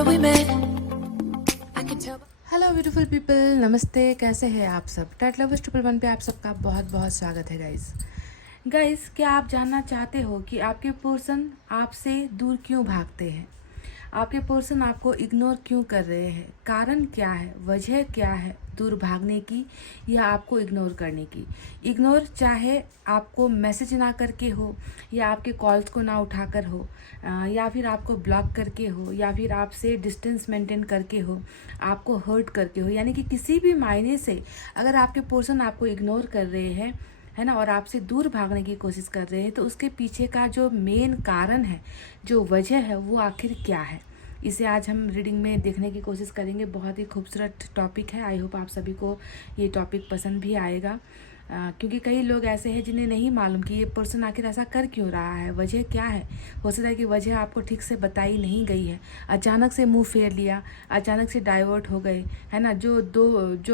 remember we met. I can tell. Hello beautiful people, नमस्ते। कैसे हैं आप सब? टैट लवर्स 111 पे आप सबका बहुत बहुत स्वागत है गाइस। क्या आप जानना चाहते हो कि आपके पर्सन आपसे दूर क्यों भागते हैं? आपके पर्सन आपको इग्नोर क्यों कर रहे हैं? कारण क्या है? वजह क्या है दूर भागने की या आपको इग्नोर करने की? इग्नोर चाहे आपको मैसेज ना करके हो, या आपके कॉल्स को ना उठाकर हो, या फिर आपको ब्लॉक करके हो, या फिर आपसे डिस्टेंस मेंटेन करके हो, आपको हर्ट करके हो, यानी कि किसी भी मायने से अगर आपके पर्सन आपको इग्नोर कर रहे हैं, है ना, और आपसे दूर भागने की कोशिश कर रहे हैं, तो उसके पीछे का जो मेन कारण है, जो वजह है, वो आखिर क्या है, इसे आज हम रीडिंग में देखने की कोशिश करेंगे। बहुत ही खूबसूरत टॉपिक है। आई होप आप सभी को ये टॉपिक पसंद भी आएगा, क्योंकि कई लोग ऐसे हैं जिन्हें नहीं मालूम कि ये पर्सन आखिर ऐसा कर क्यों रहा है, वजह क्या है। हो सकता है कि वजह आपको ठीक से बताई नहीं गई है, अचानक से मुंह फेर लिया, अचानक से डाइवर्ट हो गए, है ना। जो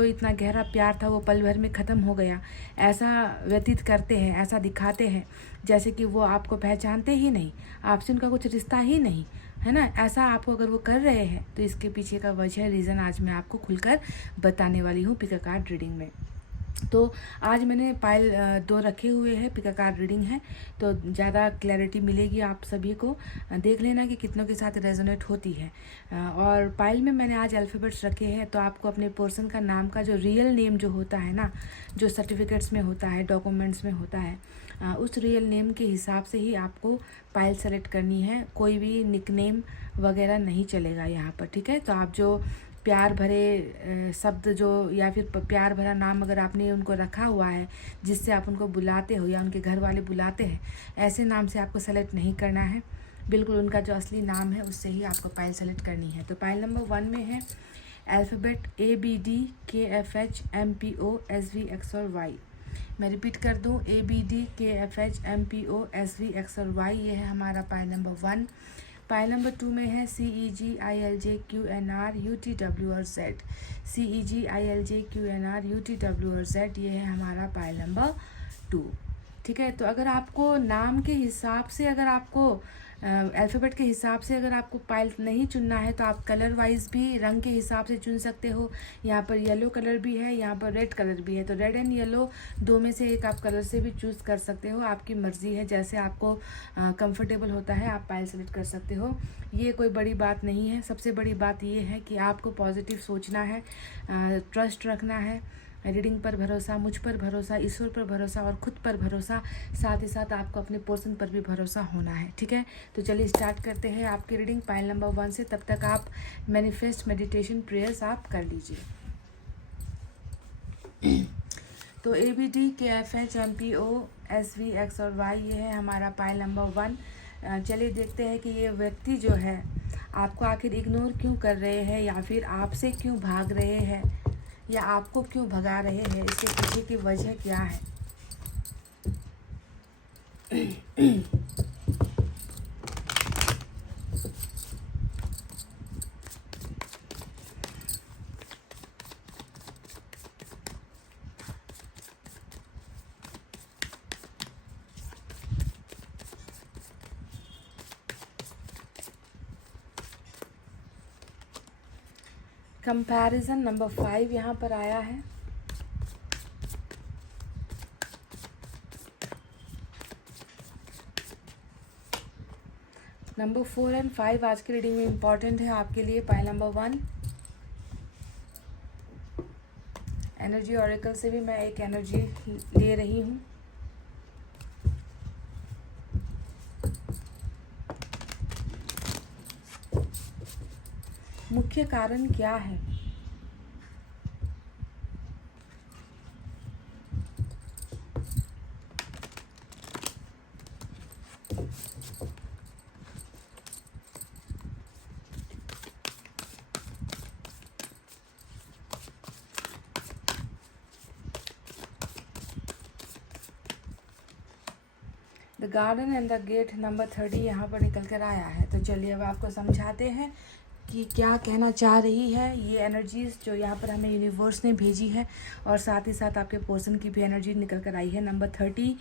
इतना गहरा प्यार था वो पल भर में ख़त्म हो गया। ऐसा व्यतीत करते हैं, ऐसा दिखाते हैं जैसे कि वो आपको पहचानते ही नहीं, आपसे उनका कुछ रिश्ता ही नहीं, है ना। ऐसा आपको अगर वो कर रहे हैं तो इसके पीछे का वजह, रीज़न आज मैं आपको खुलकर बताने वाली हूँ पिक अ कार्ड रीडिंग में। तो आज मैंने पाइल 2 रखे हुए हैं, पिक अ कार्ड रीडिंग है, तो ज़्यादा क्लैरिटी मिलेगी आप सभी को। देख लेना कि कितनों के साथ रेजोनेट होती है। और पाइल में मैंने आज अल्फ़ाबेट्स रखे हैं, तो आपको अपने पर्सन का नाम का जो रियल नेम जो होता है ना, जो सर्टिफिकेट्स में होता है, डॉक्यूमेंट्स में होता है, उस रियल नेम के हिसाब से ही आपको पाइल सेलेक्ट करनी है। कोई भी निकनेम वगैरह नहीं चलेगा यहाँ पर, ठीक है। तो आप जो प्यार भरे शब्द जो, या फिर प्यार भरा नाम अगर आपने उनको रखा हुआ है, जिससे आप उनको बुलाते हो या उनके घर वाले बुलाते हैं, ऐसे नाम से आपको सेलेक्ट नहीं करना है। बिल्कुल उनका जो असली नाम है उससे ही आपको पाइल सेलेक्ट करनी है। तो पाइल नंबर 1 में है अल्फ़ाबेट ABDKFHMPOSVXOR Y। मैं रिपीट कर दूं, ABDKFHMPOSVXOR Y, ये है हमारा पाइल नंबर 1। पाइल नंबर 2 में है CEGILJQNRUTWRZ। CEGILJQNRUTWRZ, ये है हमारा पाइल नंबर 2, ठीक है। तो अगर आपको नाम के हिसाब से, अगर आपको अल्फ़ाबेट के हिसाब से अगर आपको पाइल नहीं चुनना है, तो आप कलर वाइज भी रंग के हिसाब से चुन सकते हो। यहाँ पर येलो कलर भी है, यहाँ पर रेड कलर भी है, तो रेड एंड येलो दो में से एक आप कलर से भी चूज़ कर सकते हो। आपकी मर्ज़ी है, जैसे आपको कंफर्टेबल होता है आप पाइल सेलेक्ट कर सकते हो। ये कोई बड़ी बात नहीं है। सबसे बड़ी बात ये है कि आपको पॉजिटिव सोचना है, ट्रस्ट रखना है, रीडिंग पर भरोसा, मुझ पर भरोसा, ईश्वर पर भरोसा और खुद पर भरोसा, साथ ही साथ आपको अपने पर्सन पर भी भरोसा होना है, ठीक है। तो चलिए स्टार्ट करते हैं आपकी रीडिंग पाइल नंबर 1 से। तब तक आप मैनिफेस्ट मेडिटेशन प्रेयर्स आप कर लीजिए। तो ABDKFHMPOSVXOR Y, ये है हमारा पाइल नंबर 1। चलिए देखते हैं कि ये व्यक्ति जो है आपको आखिर इग्नोर क्यों कर रहे हैं, या फिर आपसे क्यों भाग रहे हैं, या आपको क्यों भगा रहे हैं, इसके पीछे की वजह क्या है। कंपैरिजन नंबर 5 यहाँ पर आया है। नंबर 4 एंड 5 आज की रीडिंग में इम्पॉर्टेंट है आपके लिए। पाइल नंबर 1 एनर्जी ऑरेकल से भी मैं एक एनर्जी ले रही हूँ। मुख्य कारण क्या है? The garden and the gate number 30 यहाँ पर निकल कर आया है। तो चलिए अब आपको समझाते हैं कि क्या कहना चाह रही है ये एनर्जीज़ जो यहाँ पर हमें यूनिवर्स ने भेजी है, और साथ ही साथ आपके पर्सन की भी एनर्जी निकल कर आई है। नंबर 30,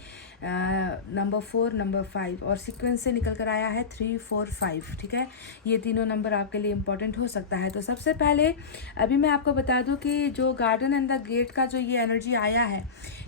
नंबर 4, नंबर 5 और सीक्वेंस से निकल कर आया है 3, 4, 5। ठीक है, ये तीनों नंबर आपके लिए इम्पोर्टेंट हो सकता है। तो सबसे पहले अभी मैं आपको बता दूं कि जो गार्डन एंड द गेट का जो ये एनर्जी आया है,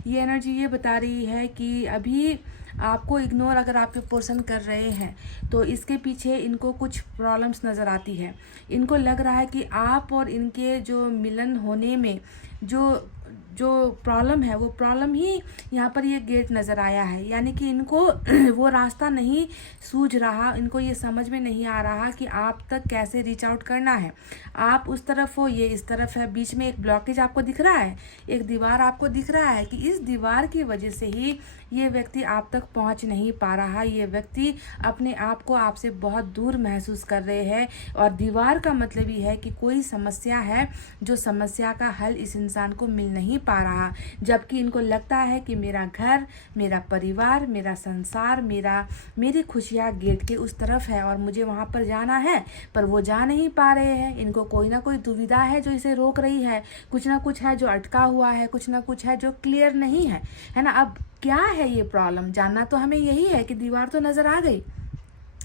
ये एनर्जी ये बता रही है कि अभी आपको इग्नोर अगर आपके पर्सन कर रहे हैं तो इसके पीछे इनको कुछ प्रॉब्लम्स नज़र आती है। इनको लग रहा है कि आप और इनके जो मिलन होने में जो जो प्रॉब्लम है वो प्रॉब्लम ही यहाँ पर ये गेट नज़र आया है। यानी कि इनको वो रास्ता नहीं सूझ रहा, इनको ये समझ में नहीं आ रहा कि आप तक कैसे रीच आउट करना है। आप उस तरफ हो, ये इस तरफ है, बीच में एक ब्लॉकेज आपको दिख रहा है, एक दीवार आपको दिख रहा है कि इस दीवार की वजह से ही ये व्यक्ति आप तक पहुंच नहीं पा रहा। ये व्यक्ति अपने आप को आपसे बहुत दूर महसूस कर रहे हैं, और दीवार का मतलब ही है कि कोई समस्या है, जो समस्या का हल इस इंसान को मिल नहीं पा रहा। जबकि इनको लगता है कि मेरा घर, मेरा परिवार, मेरा संसार, मेरी खुशियाँ गेट के उस तरफ है और मुझे वहाँ पर जाना है, पर वो जा नहीं पा रहे हैं। इनको कोई ना कोई दुविधा है जो इसे रोक रही है, कुछ ना कुछ है जो अटका हुआ है, कुछ ना कुछ है जो क्लियर नहीं है ना। अब क्या है ये प्रॉब्लम, जानना तो हमें यही है कि दीवार तो नज़र आ गई,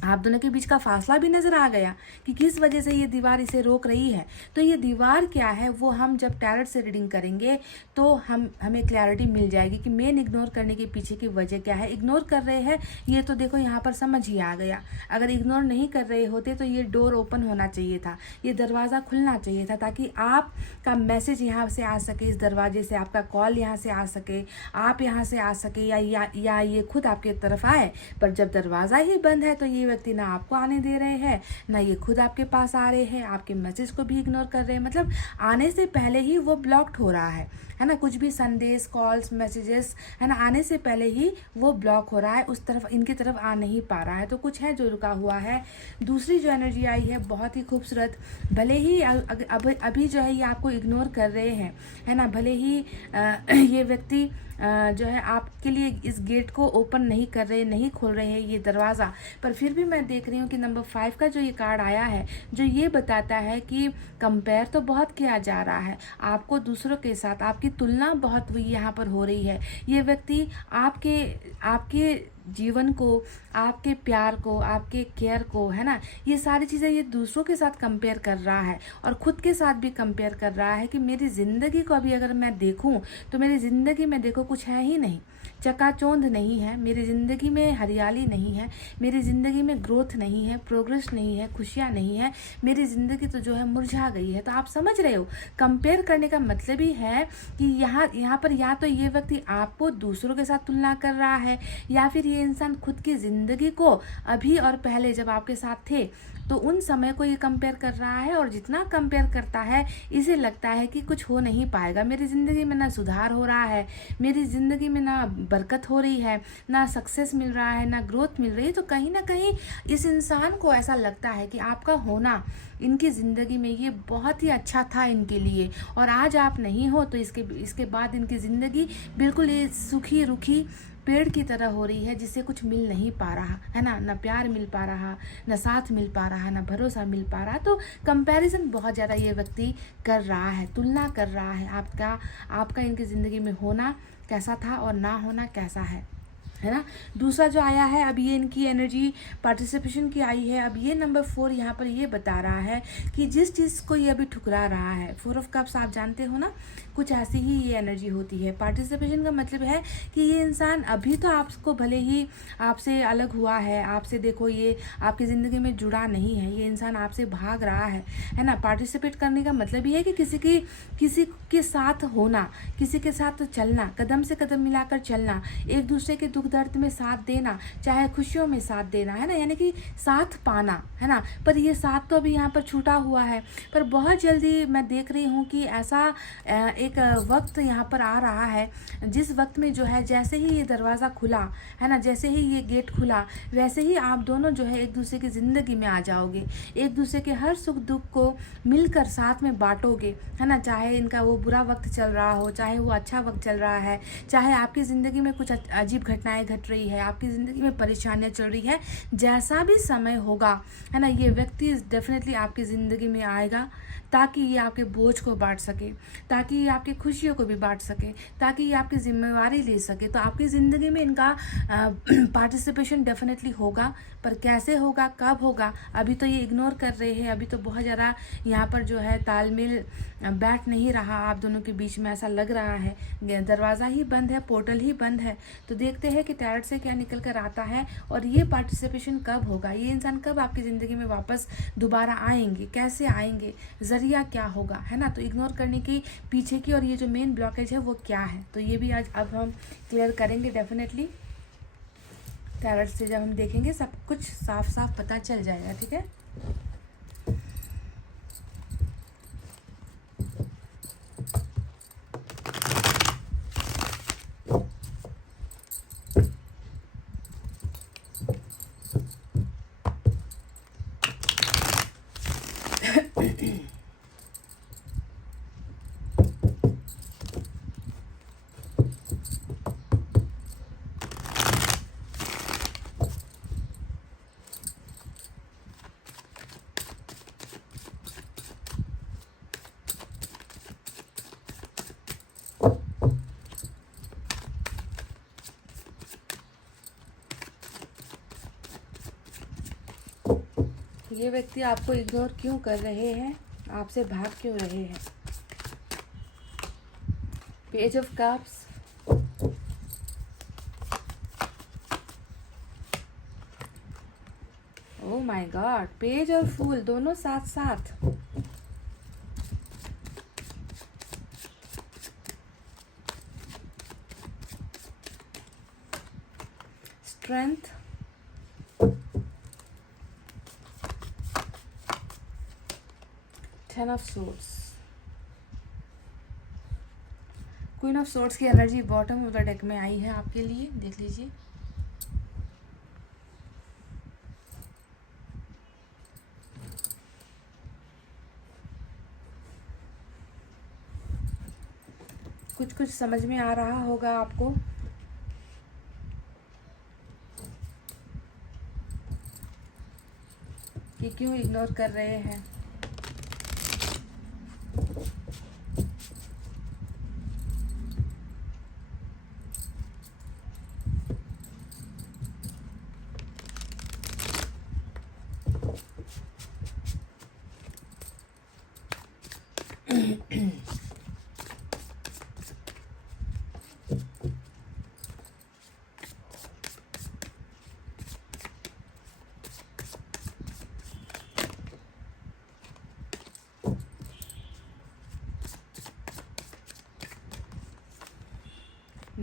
आप दोनों के बीच का फासला भी नज़र आ गया कि किस वजह से ये दीवार इसे रोक रही है। तो ये दीवार क्या है वो हम जब टैरोट से रीडिंग करेंगे तो हमें क्लैरिटी मिल जाएगी कि मेन इग्नोर करने के पीछे की वजह क्या है। इग्नोर कर रहे हैं ये तो देखो यहाँ पर समझ ही आ गया। अगर इग्नोर नहीं कर रहे होते तो ये डोर ओपन होना चाहिए था, ये दरवाज़ा खुलना चाहिए था, ताकि आपका मैसेज यहाँ से आ सके, इस दरवाजे से आपका कॉल यहाँ से आ सके, आप यहाँ से आ सके, या ये खुद आपके तरफ आए। पर जब दरवाज़ा ही बंद है तो ये व्यक्ति ना आपको आने दे रहे हैं, ना ये खुद आपके पास आ रहे हैं, आपके मैसेज को भी इग्नोर कर रहे हैं। मतलब आने से पहले ही वो ब्लॉक्ड हो रहा है ना। कुछ भी संदेश, कॉल्स, मैसेजेस है ना, आने से पहले ही वो ब्लॉक हो रहा है, उस तरफ इनकी तरफ आ नहीं पा रहा है। तो कुछ है जो रुका हुआ है। दूसरी जो एनर्जी आई है बहुत ही खूबसूरत, भले ही अभी जो है ये आपको इग्नोर कर रहे हैं है ना, भले ही ये व्यक्ति जो है आपके लिए इस गेट को ओपन नहीं कर रहे, नहीं खोल रहे हैं ये दरवाज़ा, पर फिर भी मैं देख रही हूँ कि नंबर 5 का जो ये कार्ड आया है जो ये बताता है कि कंपेयर तो बहुत किया जा रहा है, आपको दूसरों के साथ आपकी तुलना बहुत यहाँ पर हो रही है। ये व्यक्ति आपके जीवन को, आपके प्यार को, आपके केयर को है ना, ये सारी चीज़ें ये दूसरों के साथ कंपेयर कर रहा है और ख़ुद के साथ भी कंपेयर कर रहा है कि मेरी ज़िंदगी को अभी अगर मैं देखूं तो मेरी ज़िंदगी में देखो कुछ है ही नहीं, चकाचौंध नहीं है, मेरी ज़िंदगी में हरियाली नहीं है, मेरी ज़िंदगी में ग्रोथ नहीं है, प्रोग्रेस नहीं है, खुशियाँ नहीं है, मेरी ज़िंदगी तो जो है मुरझा गई है। तो आप समझ रहे हो, कंपेयर करने का मतलब ही है कि यहाँ पर या तो ये व्यक्ति आपको दूसरों के साथ तुलना कर रहा है, या फिर ये इंसान खुद की ज़िंदगी को अभी और पहले जब आपके साथ थे तो उन समय को ये कंपेयर कर रहा है, और जितना कंपेयर करता है इसे लगता है कि कुछ हो नहीं पाएगा, मेरी ज़िंदगी में ना सुधार हो रहा है, मेरी ज़िंदगी में ना बरकत हो रही है, ना सक्सेस मिल रहा है, ना ग्रोथ मिल रही है। तो कहीं ना कहीं इस इंसान को ऐसा लगता है कि आपका होना इनकी ज़िंदगी में ये बहुत ही अच्छा था इनके लिए, और आज आप नहीं हो तो इसके बाद इनकी ज़िंदगी बिल्कुल ये सूखी रुखी पेड़ की तरह हो रही है, जिससे कुछ मिल नहीं पा रहा है ना प्यार मिल पा रहा, ना साथ मिल पा रहा, ना भरोसा मिल पा रहा। तो कंपैरिजन बहुत ज़्यादा ये व्यक्ति कर रहा है, तुलना कर रहा है आपका इनकी ज़िंदगी में होना कैसा था और ना होना कैसा है ना। दूसरा जो आया है, अब ये इनकी एनर्जी पार्टिसिपेशन की आई है। अब ये नंबर 4 यहाँ पर ये बता रहा है कि जिस चीज़ को ये अभी ठुकरा रहा है, 4 ऑफ कप्स आप जानते हो ना, कुछ ऐसी ही ये एनर्जी होती है। पार्टिसिपेशन का मतलब है कि ये इंसान अभी तो आपको भले ही आपसे अलग हुआ है, आपसे देखो ये आपकी ज़िंदगी में जुड़ा नहीं है, ये इंसान आपसे भाग रहा है ना। पार्टिसिपेट करने का मतलब ये है कि किसी के साथ होना, किसी के साथ चलना, कदम से कदम मिलाकर चलना, एक दूसरे के दुख दर्द में साथ देना, चाहे खुशियों में साथ देना है ना, यानी कि साथ पाना है ना। पर ये साथ तो अभी यहाँ पर छूटा हुआ है, पर बहुत जल्दी मैं देख रही हूँ कि ऐसा एक वक्त यहाँ पर आ रहा है जिस वक्त में जो है जैसे ही ये दरवाज़ा खुला है ना, जैसे ही ये गेट खुला, वैसे ही आप दोनों जो है एक दूसरे की ज़िंदगी में आ जाओगे, एक दूसरे के हर सुख दुख को मिलकर साथ में बांटोगे है ना। चाहे इनका वो बुरा वक्त चल रहा हो, चाहे वो अच्छा वक्त चल रहा है, चाहे आपकी ज़िंदगी में कुछ अजीब घटनाएं घट रही है, आपकी ज़िंदगी में परेशानियां चल रही है, जैसा भी समय होगा, है ना, ये व्यक्ति डेफिनेटली आपकी ज़िंदगी में आएगा, ताकि ये आपके बोझ को बांट सके, ताकि ये आपकी खुशियों को भी बांट सके, ताकि ये आपकी जिम्मेवारी ले सके। तो आपकी ज़िंदगी में इनका पार्टिसिपेशन डेफिनेटली होगा, पर कैसे होगा, कब होगा, अभी तो ये इग्नोर कर रहे हैं। अभी तो बहुत ज़्यादा यहाँ पर जो है तालमेल बैठ नहीं रहा आप दोनों के बीच में, ऐसा लग रहा है। दरवाज़ा ही बंद है, पोर्टल ही बंद है। तो देखते हैं कि टैरट से क्या निकल कर आता है, और ये पार्टिसिपेशन कब होगा, ये इंसान कब आपकी ज़िंदगी में वापस दोबारा आएंगे, कैसे आएंगे, ज़रिया क्या होगा, है ना। तो इग्नोर करने की पीछे की और ये जो मेन ब्लॉकेज है वो क्या है, तो ये भी आज अब हम क्लियर करेंगे डेफिनेटली। टैरट से जब हम देखेंगे सब कुछ साफ साफ पता चल जाएगा, ठीक है। ये व्यक्ति आपको इग्नोर क्यों कर रहे हैं, आपसे भाग क्यों रहे हैं। Page of cups, oh my God, page और फूल दोनों साथ साथ। Strength, ten of swords, queen of swords की energy bottom of the deck में आई है आपके लिए, देख लीजिए। कुछ कुछ समझ में आ रहा होगा आपको। कि क्यों इग्नोर कर रहे हैं।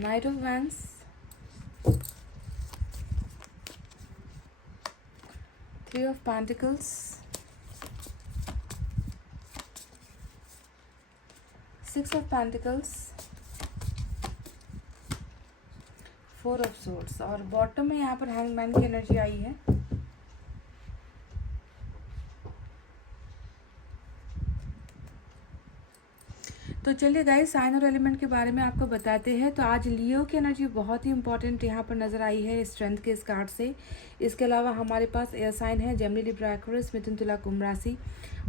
Knight of Wands, Three of Pentacles, Six of Pentacles, Four of Swords, और बॉटम में यहाँ पर हैंगमैन की एनर्जी आई है। तो चलिए गाइस, साइन और एलिमेंट के बारे में आपको बताते हैं। तो आज लियो की एनर्जी बहुत ही इंपॉर्टेंट यहाँ पर नजर आई है स्ट्रेंथ के इस कार्ड से। इसके अलावा हमारे पास एयर साइन है जेमिनी, लिब्रा, एक्वेरियस, मिथुन, तुला, कुंभ राशि।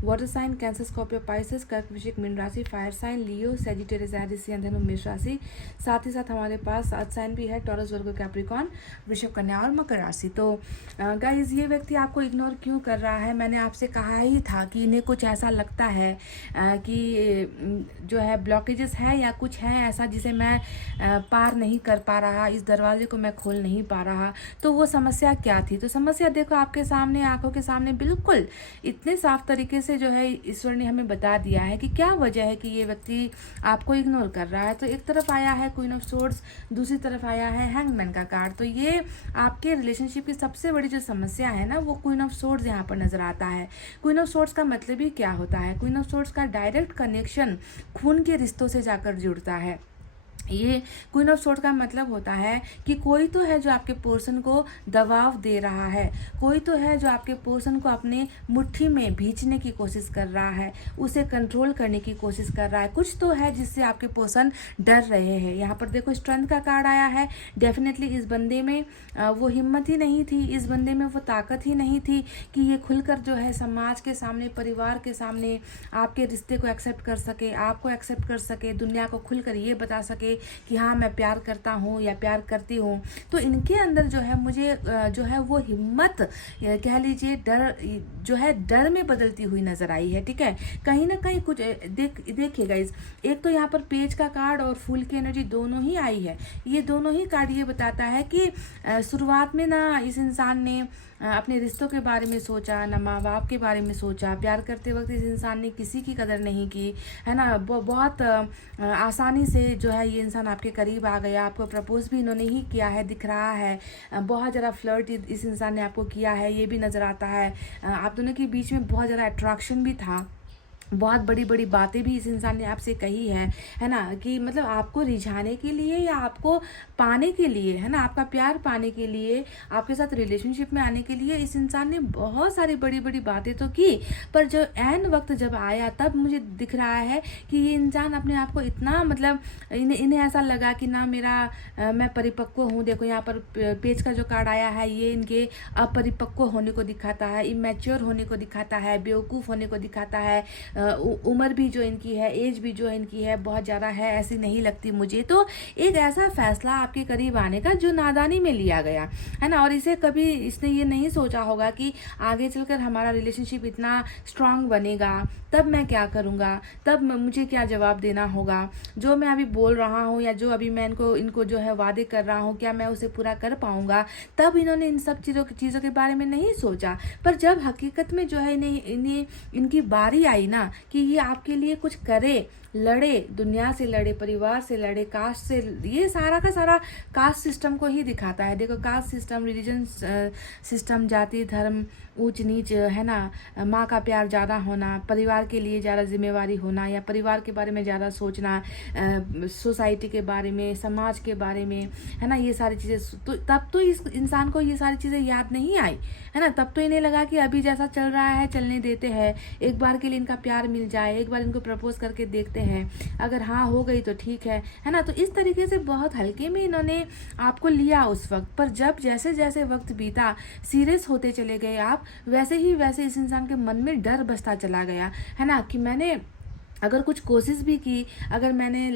Water sign Cancer, Scorpio, Pisces, कर्क, वृश्चिक, मीन राशि। Fire sign Leo, Sagittarius, Aries, धनु, मेष राशि। साथ ही साथ हमारे पास अर्थ साइन भी है टॉरस, वर्गो, कैप्रिकॉर्न, वृषभ, कन्या और मकर राशि। तो गाइज, ये व्यक्ति आपको इग्नोर क्यों कर रहा है, मैंने आपसे कहा ही था कि इन्हें कुछ ऐसा लगता है कि जो है ब्लॉकेजेस है या कुछ है ऐसा जिसे मैं पार नहीं कर पा रहा, इस दरवाजे को मैं खोल नहीं पा रहा। तो वो समस्या क्या थी? तो समस्या देखो आपके सामने, आंखों के सामने, बिल्कुल इतने साफ तरीके से जो है ईश्वर ने हमें बता दिया है कि क्या वजह है कि ये व्यक्ति आपको इग्नोर कर रहा है। तो एक तरफ आया है क्वीन ऑफ सोर्ड्स, दूसरी तरफ आया है हैंगमैन का कार्ड। तो ये आपके रिलेशनशिप की सबसे बड़ी जो समस्या है ना, वो क्वीन ऑफ सोर्ड्स यहाँ पर नजर आता है। क्वीन ऑफ सोर्ड्स का मतलब ही क्या होता है? क्वीन ऑफ सोर्ड्स का डायरेक्ट कनेक्शन खून के रिश्तों से जाकर जुड़ता है। ये क्वीन ऑफ सोर्ड का मतलब होता है कि कोई तो है जो आपके पर्सन को दबाव दे रहा है, कोई तो है जो आपके पर्सन को अपने मुट्ठी में भींचने की कोशिश कर रहा है, उसे कंट्रोल करने की कोशिश कर रहा है। कुछ तो है जिससे आपके पर्सन डर रहे हैं। यहाँ पर देखो स्ट्रेंथ का कार्ड आया है। डेफिनेटली इस बंदे में वो हिम्मत ही नहीं थी, इस बंदे में वो ताकत ही नहीं थी कि ये खुलकर जो है समाज के सामने, परिवार के सामने आपके रिश्ते को एक्सेप्ट कर सके, आपको एक्सेप्ट कर सके, दुनिया को खुलकर ये बता सके कि हाँ मैं प्यार करता हूँ या प्यार करती हूँ। तो इनके अंदर जो है मुझे जो है वो हिम्मत कह लीजिए डर जो है डर में बदलती हुई नजर आई है। ठीक है, कहीं ना कहीं कुछ देखिए गाइस, एक तो यहाँ पर पेज का कार्ड और फूल की एनर्जी दोनों ही आई है। ये दोनों ही कार्ड ये बताता है कि शुरुआत में ना इस इंसान ने अपने रिश्तों के बारे में सोचा, ना माँ बाप के बारे में सोचा। प्यार करते वक्त इस इंसान ने किसी की कदर नहीं की, है ना। बहुत आसानी से जो है ये इंसान आपके करीब आ गया। आपको प्रपोज भी इन्होंने ही किया है, दिख रहा है। बहुत ज़्यादा फ्लर्ट इस इंसान ने आपको किया है, ये भी नज़र आता है। आप दोनों के बीच में बहुत ज़्यादा अट्रैक्शन भी था। बहुत बड़ी बड़ी बातें भी इस इंसान ने आपसे कही है ना, कि मतलब आपको रिझाने के लिए या आपको पाने के लिए, है ना, आपका प्यार पाने के लिए, आपके साथ रिलेशनशिप में आने के लिए इस इंसान ने बहुत सारी बड़ी बड़ी बातें तो की। पर जो एन वक्त जब आया तब मुझे दिख रहा है कि ये इंसान अपने आप को इतना मतलब इन्हें ऐसा लगा कि ना मैं परिपक्व हूँ। देखो यहाँ पर पेज का जो कार्ड आया है ये इनके अपरिपक्व होने को दिखाता है, इमेच्योर होने को दिखाता है, बेवकूफ़ होने को दिखाता है। उम्र भी जो इनकी है, एज भी जो इनकी है बहुत ज़्यादा है, ऐसी नहीं लगती मुझे। तो एक ऐसा फैसला आपके करीब आने का जो नादानी में लिया गया, है ना। और इसे कभी इसने ये नहीं सोचा होगा कि आगे चलकर हमारा रिलेशनशिप इतना स्ट्रांग बनेगा, तब मैं क्या करूँगा, तब मुझे क्या जवाब देना होगा, जो मैं अभी बोल रहा हूँ या जो अभी मैं इनको जो है वादे कर रहा हूँ, क्या मैं उसे पूरा कर पाऊँगा। तब इन्होंने इन सब चीज़ों के बारे में नहीं सोचा। पर जब हकीकत में जो है इन्हें इनकी बारी आई ना कि ये आपके लिए कुछ करे, लड़े, दुनिया से लड़े, परिवार से लड़े, कास्ट से, ये सारा का सारा कास्ट सिस्टम को ही दिखाता है। देखो कास्ट सिस्टम, रिलीजन सिस्टम, जाति धर्म, ऊंच नीच, है ना, माँ का प्यार ज़्यादा होना, परिवार के लिए ज़्यादा जिम्मेवारी होना या परिवार के बारे में ज़्यादा सोचना, सोसाइटी के बारे में, समाज के बारे में, है ना, ये सारी चीज़ें। तो तब तो इस इंसान को ये सारी चीज़ें याद नहीं आई, है ना। तब तो इन्हें लगा कि अभी जैसा चल रहा है चलने देते हैं, एक बार के लिए इनका प्यार मिल जाए, एक बार इनको प्रपोज करके देखते हैं, अगर हाँ हो गई तो ठीक है ना। तो इस तरीके से बहुत हल्के में इन्होंने आपको लिया उस वक्त। पर जब जैसे जैसे वक्त बीता, सीरियस होते चले गए आप, वैसे ही वैसे इस इंसान के मन में डर बसता चला गया, है ना, कि मैंने अगर कुछ कोशिश भी की, अगर मैंने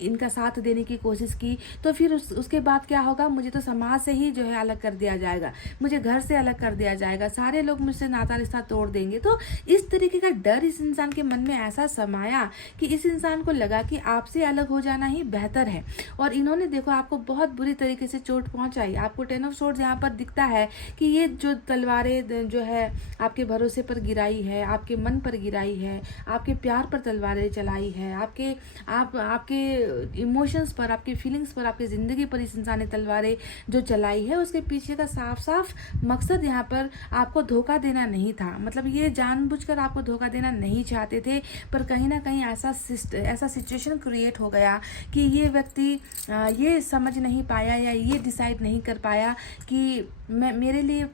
इनका साथ देने की कोशिश की, तो फिर उसके बाद क्या होगा, मुझे तो समाज से ही जो है अलग कर दिया जाएगा, मुझे घर से अलग कर दिया जाएगा, सारे लोग मुझसे नाता रिश्ता तोड़ देंगे। तो इस तरीके का डर इस इंसान के मन में ऐसा समाया कि इस इंसान को लगा कि आपसे अलग हो जाना ही बेहतर है। और इन्होंने देखो आपको बहुत बुरी तरीके से चोट पहुंचाई। आपको 10 ऑफ सोर्ड्स यहाँ पर दिखता है कि ये जो तलवारें जो है आपके भरोसे पर गिराई है, आपके मन पर गिराई है, आपके प्यार पर तलवारें चलाई है, आपके इमोशंस पर, आपके फीलिंग्स पर, आपकी ज़िंदगी पर इस इंसान ने तलवारें जो चलाई है, उसके पीछे का साफ साफ मकसद यहाँ पर आपको धोखा देना नहीं था। मतलब ये जानबूझकर आपको धोखा देना नहीं चाहते थे, पर कहीं ना कहीं ऐसा सिचुएशन क्रिएट हो गया कि ये व्यक्ति ये समझ नहीं पाया या ये डिसाइड नहीं कर पाया कि मेरे लिए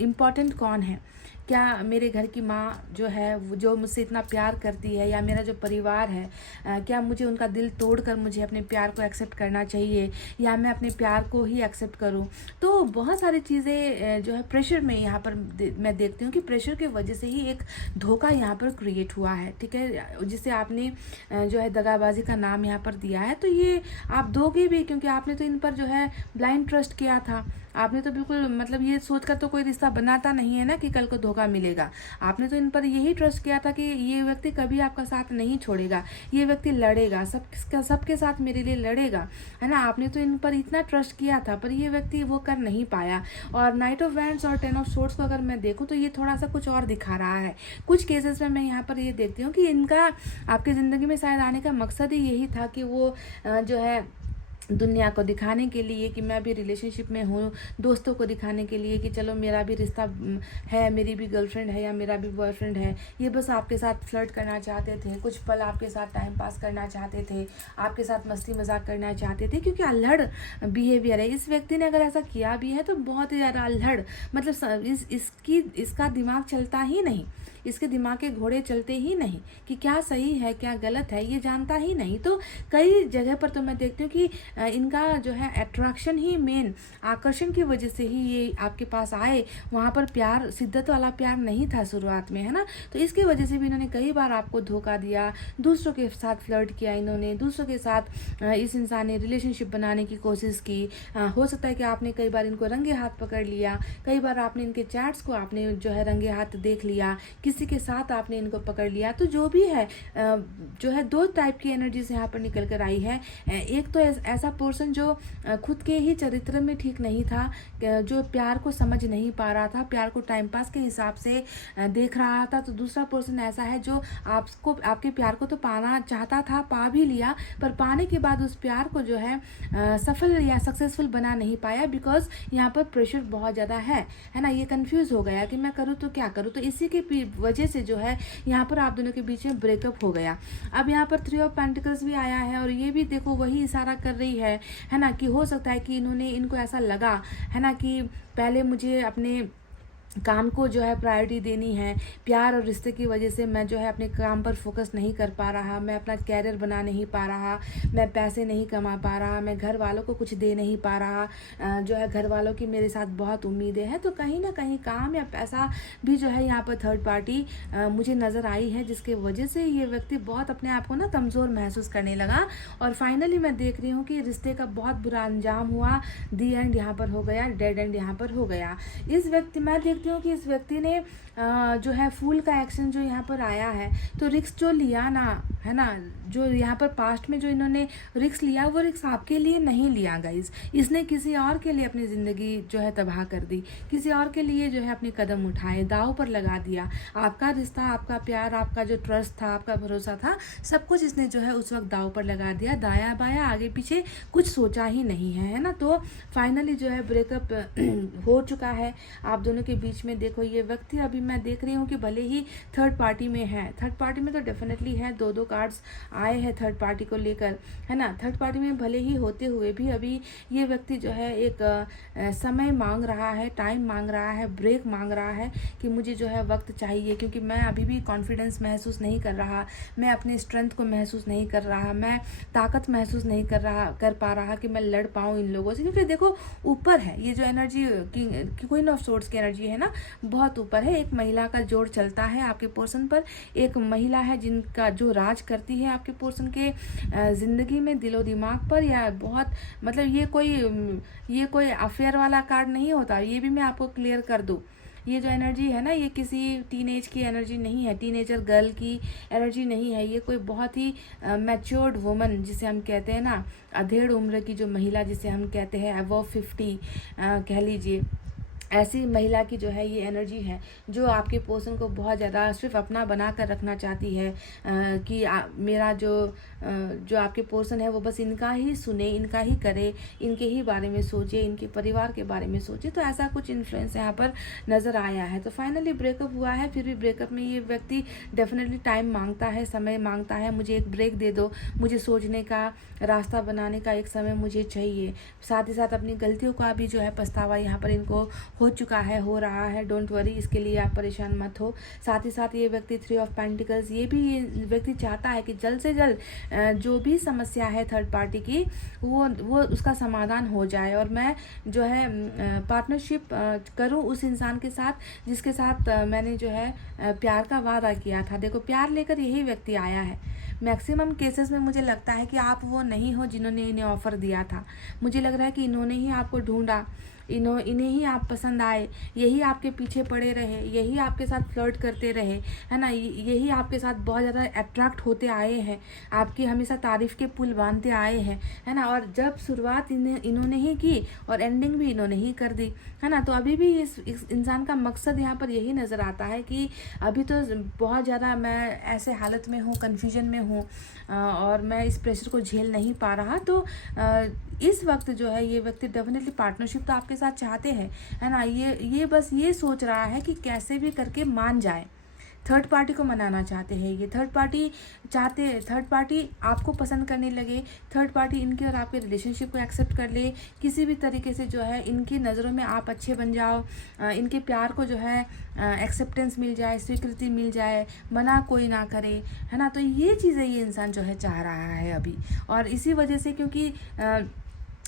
इम्पोर्टेंट कौन है। क्या मेरे घर की माँ जो है, जो मुझसे इतना प्यार करती है, या मेरा जो परिवार है, क्या मुझे उनका दिल तोड़कर मुझे अपने प्यार को एक्सेप्ट करना चाहिए, या मैं अपने प्यार को ही एक्सेप्ट करूं। तो बहुत सारी चीज़ें जो है प्रेशर में यहाँ पर मैं देखती हूँ कि प्रेशर की वजह से ही एक धोखा यहाँ पर क्रिएट हुआ है। ठीक है, जिसे आपने जो है दगाबाजी का नाम यहाँ पर दिया है। तो ये आप दोगे भी, क्योंकि आपने तो इन पर जो है ब्लाइंड ट्रस्ट किया था। आपने तो बिल्कुल मतलब ये सोचकर तो कोई रिश्ता बनाता नहीं है ना कि कल को धोखा मिलेगा। आपने तो इन पर यही ट्रस्ट किया था कि ये व्यक्ति कभी आपका साथ नहीं छोड़ेगा, ये व्यक्ति लड़ेगा, सबके साथ मेरे लिए लड़ेगा, है ना। आपने तो इन पर इतना ट्रस्ट किया था, पर ये व्यक्ति वो कर नहीं पाया। और नाइट ऑफ वैंड्स और 10 ऑफ सोर्ड्स को अगर मैं देखूँ तो ये थोड़ा सा कुछ और दिखा रहा है। कुछ केसेस में मैं यहाँ पर ये देखती हूँ कि इनका आपकी ज़िंदगी में शायद आने का मकसद ही यही था कि वो जो है दुनिया को दिखाने के लिए कि मैं भी रिलेशनशिप में हूँ, दोस्तों को दिखाने के लिए कि चलो मेरा भी रिश्ता है, मेरी भी गर्लफ्रेंड है या मेरा भी बॉयफ्रेंड है। ये बस आपके साथ फ्लर्ट करना चाहते थे, कुछ पल आपके साथ टाइम पास करना चाहते थे, आपके साथ मस्ती मजाक करना चाहते थे, क्योंकि अल्हड़ बिहेवियर है इस व्यक्ति ने। अगर ऐसा किया भी है तो बहुत ही ज़्यादा अल्हड़, मतलब इसका दिमाग चलता ही नहीं, इसके दिमाग के घोड़े चलते ही नहीं कि क्या सही है क्या गलत है, ये जानता ही नहीं। तो कई जगह पर तो मैं देखती हूँ कि इनका जो है अट्रैक्शन ही मेन, आकर्षण की वजह से ही ये आपके पास आए। वहाँ पर प्यार, शिद्दत वाला प्यार नहीं था शुरुआत में, है ना। तो इसकी वजह से भी इन्होंने कई बार आपको धोखा दिया, दूसरों के साथ फ्लर्ट किया, इन्होंने दूसरों के साथ इस इंसान ने रिलेशनशिप बनाने की कोशिश की। हो सकता है कि आपने कई बार इनको रंगे हाथ पकड़ लिया, कई बार आपने इनके चैट्स को आपने जो है रंगे हाथ देख लिया, किसी के साथ आपने इनको पकड़ लिया। तो जो भी है जो है दो टाइप की एनर्जीज यहाँ पर निकल कर आई है। एक तो ऐसा पर्सन जो खुद के ही चरित्र में ठीक नहीं था, जो प्यार को समझ नहीं पा रहा था, प्यार को टाइम पास के हिसाब से देख रहा था। तो दूसरा पर्सन ऐसा है जो आपके प्यार को तो पाना चाहता था, पा भी लिया, पर पाने के बाद उस प्यार को जो है सफल या सक्सेसफुल बना नहीं पाया, बिकॉज यहाँ पर प्रेशर बहुत ज़्यादा है ना। ये कंफ्यूज हो गया कि मैं करूँ तो क्या करूँ। तो इसी के वजह से जो है यहाँ पर आप दोनों के बीच में ब्रेकअप हो गया। अब यहाँ पर 3 ऑफ पेंटिकल्स भी आया है और ये भी देखो वही इशारा कर रही है ना, कि हो सकता है कि इनको ऐसा लगा है ना कि पहले मुझे अपने काम को जो है प्रायोरिटी देनी है, प्यार और रिश्ते की वजह से मैं जो है अपने काम पर फोकस नहीं कर पा रहा, मैं अपना कैरियर बना नहीं पा रहा, मैं पैसे नहीं कमा पा रहा, मैं घर वालों को कुछ दे नहीं पा रहा, जो है घर वालों की मेरे साथ बहुत उम्मीदें हैं। तो कहीं ना कहीं काम या पैसा भी जो है यहाँ पर थर्ड पार्टी मुझे नज़र आई है, जिसके वजह से ये व्यक्ति बहुत अपने आप को ना कमज़ोर महसूस करने लगा। और फाइनली मैं देख रही हूँ कि रिश्ते का बहुत बुरा अंजाम हुआ, दी एंड यहाँ पर हो गया, डेड एंड यहाँ पर हो गया। इस व्यक्ति मैं देखती हूँ कि इस व्यक्ति ने जो है फूल का एक्शन जो यहाँ पर आया है, तो रिस्क जो लिया ना, है ना, जो यहाँ पर पास्ट में जो इन्होंने रिस्क लिया, वो रिस्क आपके लिए नहीं लिया गाइज। इसने किसी और के लिए अपनी ज़िंदगी जो है तबाह कर दी, किसी और के लिए जो है अपने कदम उठाए, दाव पर लगा दिया। आपका रिश्ता, आपका प्यार, आपका जो ट्रस्ट था, आपका भरोसा था, सब कुछ इसने जो है उस वक्त दाव पर लगा दिया। दाया बाया आगे पीछे कुछ सोचा ही नहीं है ना। तो फाइनली जो है ब्रेकअप हो चुका है आप दोनों के बीच में। देखो ये व्यक्ति, अभी मैं देख रही हूँ कि भले ही थर्ड पार्टी में है, थर्ड पार्टी में तो डेफिनेटली है, 2 कार्ड्स आए हैं थर्ड पार्टी को लेकर, है ना। थर्ड पार्टी में भले ही होते हुए भी अभी ये व्यक्ति जो है एक समय मांग रहा है, टाइम मांग रहा है, ब्रेक मांग रहा है कि मुझे जो है वक्त चाहिए, क्योंकि मैं अभी भी कॉन्फिडेंस महसूस नहीं कर रहा, मैं अपनी स्ट्रेंथ को महसूस नहीं कर रहा, मैं ताकत महसूस नहीं कर पा रहा कि मैं लड़ पाऊँ इन लोगों से। क्योंकि देखो ऊपर है ये जो एनर्जी, क्वीन ऑफ सोर्ड्स की एनर्जी है ना, बहुत ऊपर है। एक महिला का जोड़ चलता है आपके पोर्शन पर, एक महिला है जिनका जो राज करती है आपके पोर्शन के ज़िंदगी में, दिलो दिमाग पर, या बहुत मतलब ये कोई अफेयर वाला कार्ड नहीं होता, ये भी मैं आपको क्लियर कर दूँ। ये जो एनर्जी है ना, ये किसी टीनेज की एनर्जी नहीं है, टीनेजर गर्ल की एनर्जी नहीं है, ये कोई बहुत ही मैच्योर्ड वुमन जिसे हम कहते हैं ना, अधेड़ उम्र की जो महिला जिसे हम कहते हैं, अबव 50 कह लीजिए, ऐसी महिला की जो है ये एनर्जी है, जो आपके पोर्शन को बहुत ज़्यादा सिर्फ अपना बना कर रखना चाहती है कि मेरा जो आपके पोर्शन है वो बस इनका ही सुने, इनका ही करे, इनके ही बारे में सोचे, इनके परिवार के बारे में सोचे। तो ऐसा कुछ इन्फ्लुएंस यहाँ पर नज़र आया है। तो फाइनली ब्रेकअप हुआ है, फिर भी ब्रेकअप में ये व्यक्ति डेफिनेटली टाइम मांगता है, समय मांगता है, मुझे एक ब्रेक दे दो, मुझे सोचने का, रास्ता बनाने का एक समय मुझे चाहिए। साथ ही साथ अपनी गलतियों का भी जो है पछतावा यहाँ पर इनको हो चुका है, हो रहा है। डोंट वरी, इसके लिए आप परेशान मत हो। साथ ही साथ ये व्यक्ति 3 ऑफ पेंटिकल्स, ये व्यक्ति चाहता है कि जल्द से जल्द जो भी समस्या है थर्ड पार्टी की वो उसका समाधान हो जाए, और मैं जो है पार्टनरशिप करूं उस इंसान के साथ जिसके साथ मैंने जो है प्यार का वादा किया था। देखो प्यार लेकर यही व्यक्ति आया है। मैक्सिमम केसेस में मुझे लगता है कि आप वो नहीं हो जिन्होंने इन्हें ऑफ़र दिया था। मुझे लग रहा है कि इन्होंने ही आपको ढूंढा, इन्हें ही आप पसंद आए, यही आपके पीछे पड़े रहे, यही आपके साथ फ्लर्ट करते रहे, है ना, यही आपके साथ बहुत ज़्यादा अट्रैक्ट होते आए हैं, आपकी हमेशा तारीफ़ के पुल बांधते आए हैं, है ना, और जब शुरुआत इन्होंने ही की और एंडिंग भी इन्होंने ही कर दी, है ना। तो अभी भी इस इंसान का मकसद यहाँ पर यही नज़र आता है कि अभी तो बहुत ज़्यादा मैं ऐसे हालत में हूँ, कन्फ्यूजन में हूँ, और मैं इस प्रेशर को झेल नहीं पा रहा। तो इस वक्त जो है ये व्यक्ति डेफिनेटली पार्टनरशिप तो आपके साथ चाहते हैं, है ना। ये बस ये सोच रहा है कि कैसे भी करके मान जाए, थर्ड पार्टी को मनाना चाहते हैं। ये थर्ड पार्टी आपको पसंद करने लगे, थर्ड पार्टी इनके और आपके रिलेशनशिप को एक्सेप्ट कर ले, किसी भी तरीके से जो है इनकी नज़रों में आप अच्छे बन जाओ, इनके प्यार को जो है एक्सेप्टेंस मिल जाए, स्वीकृति मिल जाए, मना कोई ना करे, है ना। तो ये चीज़ें ये इंसान जो है चाह रहा है अभी, और इसी वजह से क्योंकि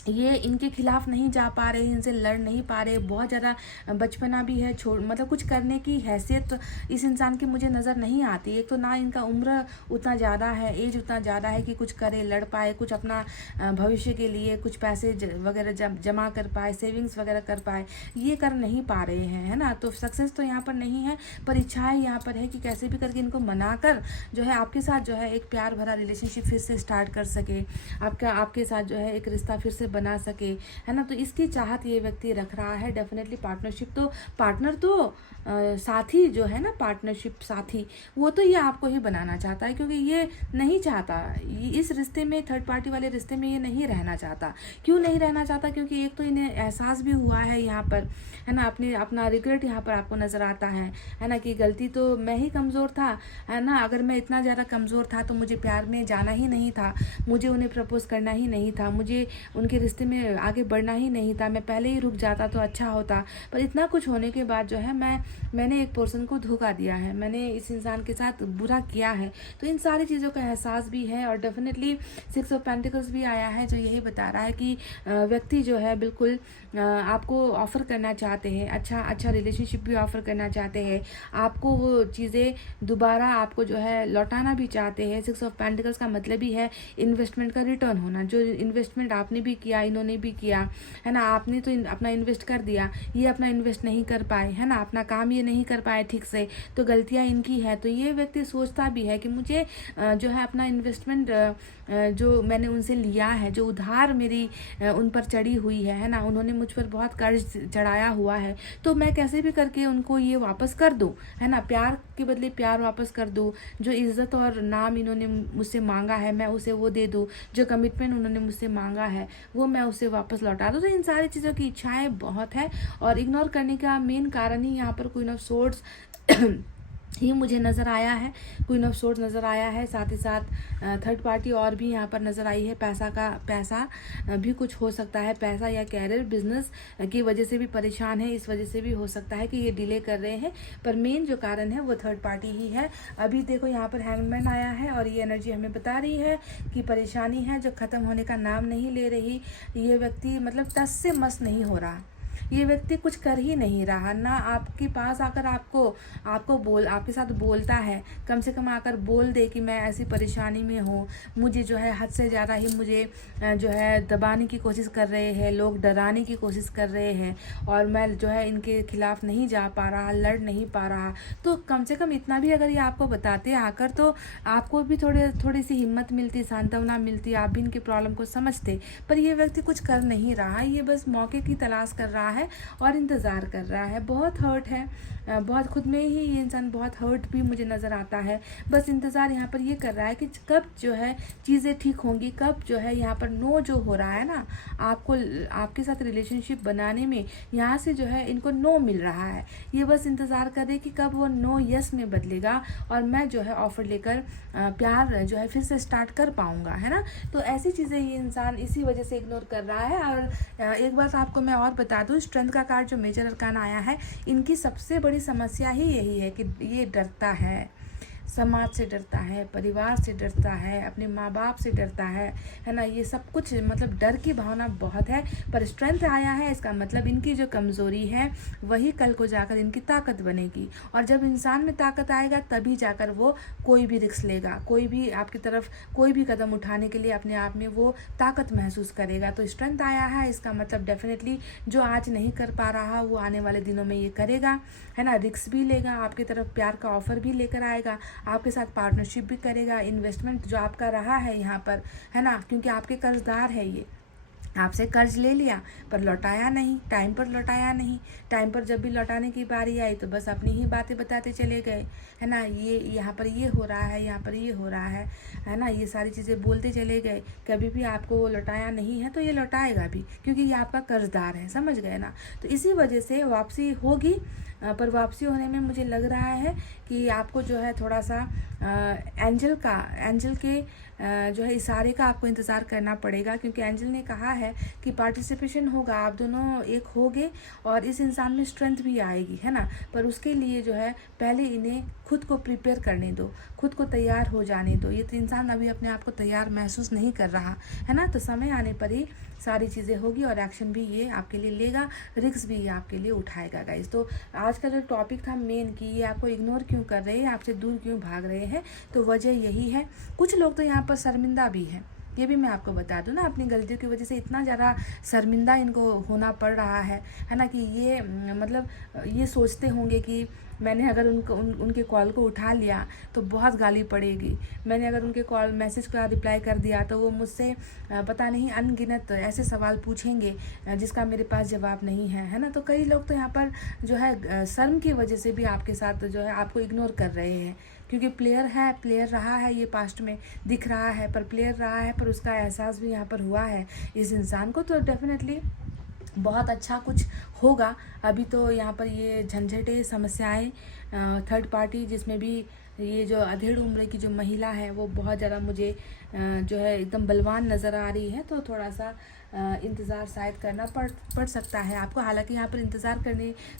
ये इनके खिलाफ नहीं जा पा रहे, इनसे लड़ नहीं पा रहे, बहुत ज़्यादा बचपना भी है, मतलब कुछ करने की हैसियत इस इंसान की मुझे नज़र नहीं आती। एक तो ना इनका उम्र उतना ज़्यादा है, एज उतना ज़्यादा है कि कुछ करे, लड़ पाए, कुछ अपना भविष्य के लिए कुछ पैसे वगैरह जमा कर पाए, सेविंग्स वगैरह कर पाए, ये कर नहीं पा रहे हैं, है ना। तो सक्सेस तो यहाँ पर नहीं है, पर इच्छाएँ यहाँ पर है कि कैसे भी करके इनको मनाकर जो है आपके साथ जो है एक प्यार भरा रिलेशनशिप फिर से स्टार्ट कर सके, आपके साथ जो है एक रिश्ता फिर से बना सके, है ना। तो इसकी चाहत ये व्यक्ति रख रहा है। डेफिनेटली पार्टनरशिप तो पार्टनर तो साथी जो है ना, पार्टनरशिप साथी, वो तो ये आपको ही बनाना चाहता है, क्योंकि ये नहीं चाहता इस रिश्ते में, थर्ड पार्टी वाले रिश्ते में ये नहीं रहना चाहता। क्यों नहीं रहना चाहता? क्योंकि एक तो इन्हें एहसास भी हुआ है यहाँ पर, है ना, अपना रिग्रेट यहाँ पर आपको नज़र आता है ना, कि गलती तो मैं ही कमज़ोर था, है ना। अगर मैं इतना ज़्यादा कमज़ोर था तो मुझे प्यार में जाना ही नहीं था, मुझे उन्हें प्रपोज़ करना ही नहीं था, मुझे उनके रिश्ते में आगे बढ़ना ही नहीं था, मैं पहले ही रुक जाता तो अच्छा होता। पर इतना कुछ होने के बाद जो है मैंने एक पर्सन को धोखा दिया है, मैंने इस इंसान के साथ बुरा किया है। तो इन सारी चीज़ों का एहसास भी है, और डेफिनेटली 6 ऑफ पेंटिकल्स भी आया है, जो यही बता रहा है कि व्यक्ति जो है बिल्कुल आपको ऑफ़र करना चाहते हैं, अच्छा रिलेशनशिप भी ऑफ़र करना चाहते हैं, आपको वो चीज़ें दोबारा आपको जो है लौटाना भी चाहते हैं। 6 ऑफ पेंटिकल्स का मतलब ही है इन्वेस्टमेंट का रिटर्न होना। जो इन्वेस्टमेंट आपने भी किया, इन्होंने भी किया, है ना, आपने तो अपना इन्वेस्ट कर दिया, ये अपना इन्वेस्ट नहीं कर पाए, है ना, अपना काम ये नहीं कर पाए ठीक से, तो गलतियाँ इनकी है। तो ये व्यक्ति सोचता भी है कि मुझे जो है अपना इन्वेस्टमेंट जो मैंने उनसे लिया है, जो उधार मेरी उन पर चढ़ी हुई है ना, उन्होंने मुझ पर बहुत कर्ज चढ़ाया हुआ है, तो मैं कैसे भी करके उनको ये वापस कर दूँ, है ना, प्यार के बदले प्यार वापस कर दूँ, जो इज़्ज़त और नाम इन्होंने मुझसे मांगा है मैं उसे वो दे दूँ, जो कमिटमेंट उन्होंने मुझसे मांगा है वो मैं उसे वापस लौटा दूँ। तो इन सारी चीज़ों की इच्छाएँ बहुत है, और इग्नोर करने का मेन कारण ही यहाँ पर क्वीन ऑफ सोर्ड्स ये मुझे नज़र आया है, क्वीन ऑफ सोर्ड्स नज़र आया है, साथ ही साथ थर्ड पार्टी और भी यहाँ पर नज़र आई है। पैसा भी कुछ हो सकता है, पैसा या कैरियर बिजनेस की वजह से भी परेशान है, इस वजह से भी हो सकता है कि ये डिले कर रहे हैं, पर मेन जो कारण है वो थर्ड पार्टी ही है। अभी देखो यहाँ पर हैंगमैन आया है, और ये एनर्जी हमें बता रही है कि परेशानी है जो ख़त्म होने का नाम नहीं ले रही। ये व्यक्ति मतलब टस से मस नहीं हो रहा, ये व्यक्ति कुछ कर ही नहीं रहा ना, आपके पास आकर आपके साथ बोलता है, कम से कम आकर बोल दे कि मैं ऐसी परेशानी में हूँ, मुझे जो है हद से ज़्यादा ही मुझे जो है दबाने की कोशिश कर रहे हैं लोग, डराने की कोशिश कर रहे हैं, और मैं जो है इनके खिलाफ नहीं जा पा रहा, लड़ नहीं पा रहा। तो कम से कम इतना भी अगर ये आपको बताते आकर, तो आपको भी थोड़ी सी हिम्मत मिलती, सांत्वना मिलती, आप भी इनकी प्रॉब्लम को समझते। पर ये व्यक्ति कुछ कर नहीं रहा, ये बस मौके की तलाश कर रहा है और इंतज़ार कर रहा है। बहुत हर्ट है, बहुत खुद में ही ये इंसान बहुत हर्ट भी मुझे नज़र आता है। बस इंतज़ार यहाँ पर ये कर रहा है कि कब जो है चीज़ें ठीक होंगी, कब जो है यहाँ पर नो जो हो रहा है ना, आपके साथ रिलेशनशिप बनाने में यहाँ से जो है इनको नो मिल रहा है, ये बस इंतज़ार करे कि कब वो नो यस में बदलेगा और मैं जो है ऑफ़र लेकर प्यार जो है फिर से स्टार्ट कर पाऊँगा, है ना। तो ऐसी चीज़ें ये इंसान इसी वजह से इग्नोर कर रहा है। और एक बात आपको मैं और बता दूँ, स्ट्रेंथ का कार्ड जो मेजर अरकान आया है, इनकी सबसे बड़ी समस्या ही यही है कि ये डरता है। समाज से डरता है, परिवार से डरता है, अपने माँ बाप से डरता है ना। ये सब कुछ मतलब डर की भावना बहुत है। पर स्ट्रेंथ आया है, इसका मतलब इनकी जो कमज़ोरी है वही कल को जाकर इनकी ताकत बनेगी। और जब इंसान में ताकत आएगा तभी जाकर वो कोई भी रिस्क लेगा, कोई भी आपकी तरफ कोई भी कदम उठाने के लिए अपने आप में वो ताकत महसूस करेगा। तो स्ट्रेंथ आया है, इसका मतलब डेफिनेटली जो आज नहीं कर पा रहा वो आने वाले दिनों में ये करेगा, है ना। रिस्क भी लेगा, आपकी तरफ प्यार का ऑफर भी लेकर आएगा, आपके साथ पार्टनरशिप भी करेगा। इन्वेस्टमेंट जो आपका रहा है यहाँ पर, है ना, क्योंकि आपके कर्जदार है ये, आपसे कर्ज ले लिया पर लौटाया नहीं, टाइम पर लौटाया नहीं। टाइम पर जब भी लौटाने की बारी आई तो बस अपनी ही बातें बताते चले गए, है ना। ये यहाँ पर ये हो रहा है, यहाँ पर ये हो रहा है ना। ये सारी चीज़ें बोलते चले गए। कभी भी आपको वो लौटाया नहीं है तो ये लौटाएगा भी, क्योंकि ये आपका कर्जदार है, समझ गए ना। तो इसी वजह से वापसी होगी, पर वापसी होने में मुझे लग रहा है कि आपको जो है थोड़ा सा एंजल के जो है इशारे का आपको इंतज़ार करना पड़ेगा, क्योंकि एंजल ने कहा है कि पार्टिसिपेशन होगा, आप दोनों एक होगे और इस इंसान में स्ट्रेंथ भी आएगी, है ना। पर उसके लिए जो है पहले इन्हें खुद को प्रिपेयर करने दो, खुद को तैयार हो जाने दो। ये तो इंसान अभी अपने आप को तैयार महसूस नहीं कर रहा, है ना। तो समय आने पर ही सारी चीज़ें होगी और एक्शन भी ये आपके लिए लेगा, रिस्क भी ये आपके लिए उठाएगा गाइस। तो आज का जो टॉपिक था मेन कि ये आपको इग्नोर क्यों कर रहे हैं, आपसे दूर क्यों भाग रहे हैं, तो वजह यही है। कुछ लोग तो यहाँ पर शर्मिंदा भी हैं, ये भी मैं आपको बता दूं ना, अपनी गलतियों की वजह से इतना ज़्यादा शर्मिंदा इनको होना पड़ रहा है ना, कि ये मतलब ये सोचते होंगे कि मैंने अगर उनके कॉल को उठा लिया तो बहुत गाली पड़ेगी, मैंने अगर उनके कॉल मैसेज का रिप्लाई कर दिया तो वो मुझसे पता नहीं अनगिनत ऐसे सवाल पूछेंगे जिसका मेरे पास जवाब नहीं है ना। तो कई लोग तो यहाँ पर जो है शर्म की वजह से भी आपके साथ जो है आपको इग्नोर कर रहे हैं, क्योंकि प्लेयर रहा है, ये पास्ट में दिख रहा है, पर प्लेयर रहा है, पर उसका एहसास भी यहाँ पर हुआ है इस इंसान को। तो डेफिनेटली बहुत अच्छा कुछ होगा। अभी तो यहाँ पर ये झंझटें समस्याएं थर्ड पार्टी जिसमें भी ये जो अधेड़ उम्र की जो महिला है वो बहुत ज़्यादा मुझे जो है एकदम बलवान नज़र आ रही है। तो थोड़ा सा इंतज़ार शायद करना पड़ सकता है आपको। हालांकि यहाँ पर इंतज़ार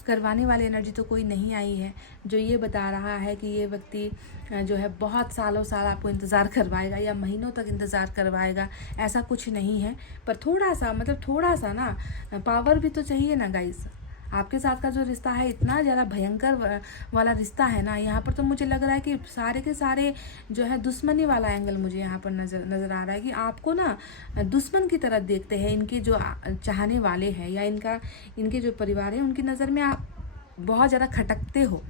करवाने वाली एनर्जी तो कोई नहीं आई है जो ये बता रहा है कि ये व्यक्ति जो है बहुत सालों साल आपको इंतज़ार करवाएगा या महीनों तक इंतज़ार करवाएगा, ऐसा कुछ नहीं है। पर थोड़ा सा ना पावर भी तो चाहिए ना गाइस। आपके साथ का जो रिश्ता है इतना ज़्यादा भयंकर वाला रिश्ता है ना, यहाँ पर तो मुझे लग रहा है कि सारे के सारे जो है दुश्मनी वाला एंगल मुझे यहाँ पर नज़र आ रहा है कि आपको ना दुश्मन की तरह देखते हैं इनके जो चाहने वाले हैं या इनके जो परिवार है उनकी नज़र में आप बहुत ज़्यादा खटकते हो।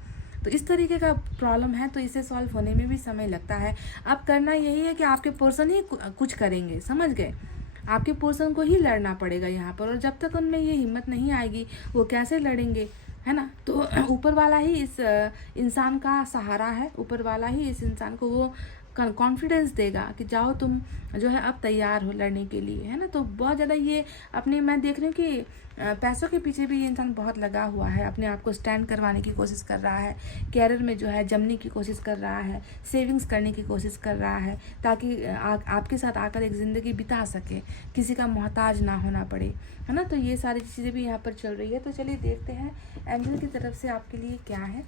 तो इस तरीके का प्रॉब्लम है, तो इसे सॉल्व होने में भी समय लगता है। अब करना यही है कि आपके पर्सन ही कुछ करेंगे, समझ गए। आपके पर्सन को ही लड़ना पड़ेगा यहाँ पर, और जब तक उनमें ये हिम्मत नहीं आएगी वो कैसे लड़ेंगे, है ना। तो ऊपर वाला ही इस इंसान का सहारा है, ऊपर वाला ही इस इंसान को वो कॉन्फिडेंस देगा कि जाओ तुम जो है अब तैयार हो लड़ने के लिए, है ना। तो बहुत ज़्यादा ये अपने मैं देख रही हूँ कि पैसों के पीछे भी ये इंसान बहुत लगा हुआ है, अपने आप को स्टैंड करवाने की कोशिश कर रहा है, कैरियर में जो है जमने की कोशिश कर रहा है, सेविंग्स करने की कोशिश कर रहा है ताकि आपके साथ आकर एक ज़िंदगी बिता सके, किसी का मोहताज ना होना पड़े, है ना। तो ये सारी चीज़ें भी यहाँ पर चल रही है। तो चलिए देखते हैं एंजल की तरफ से आपके लिए क्या है।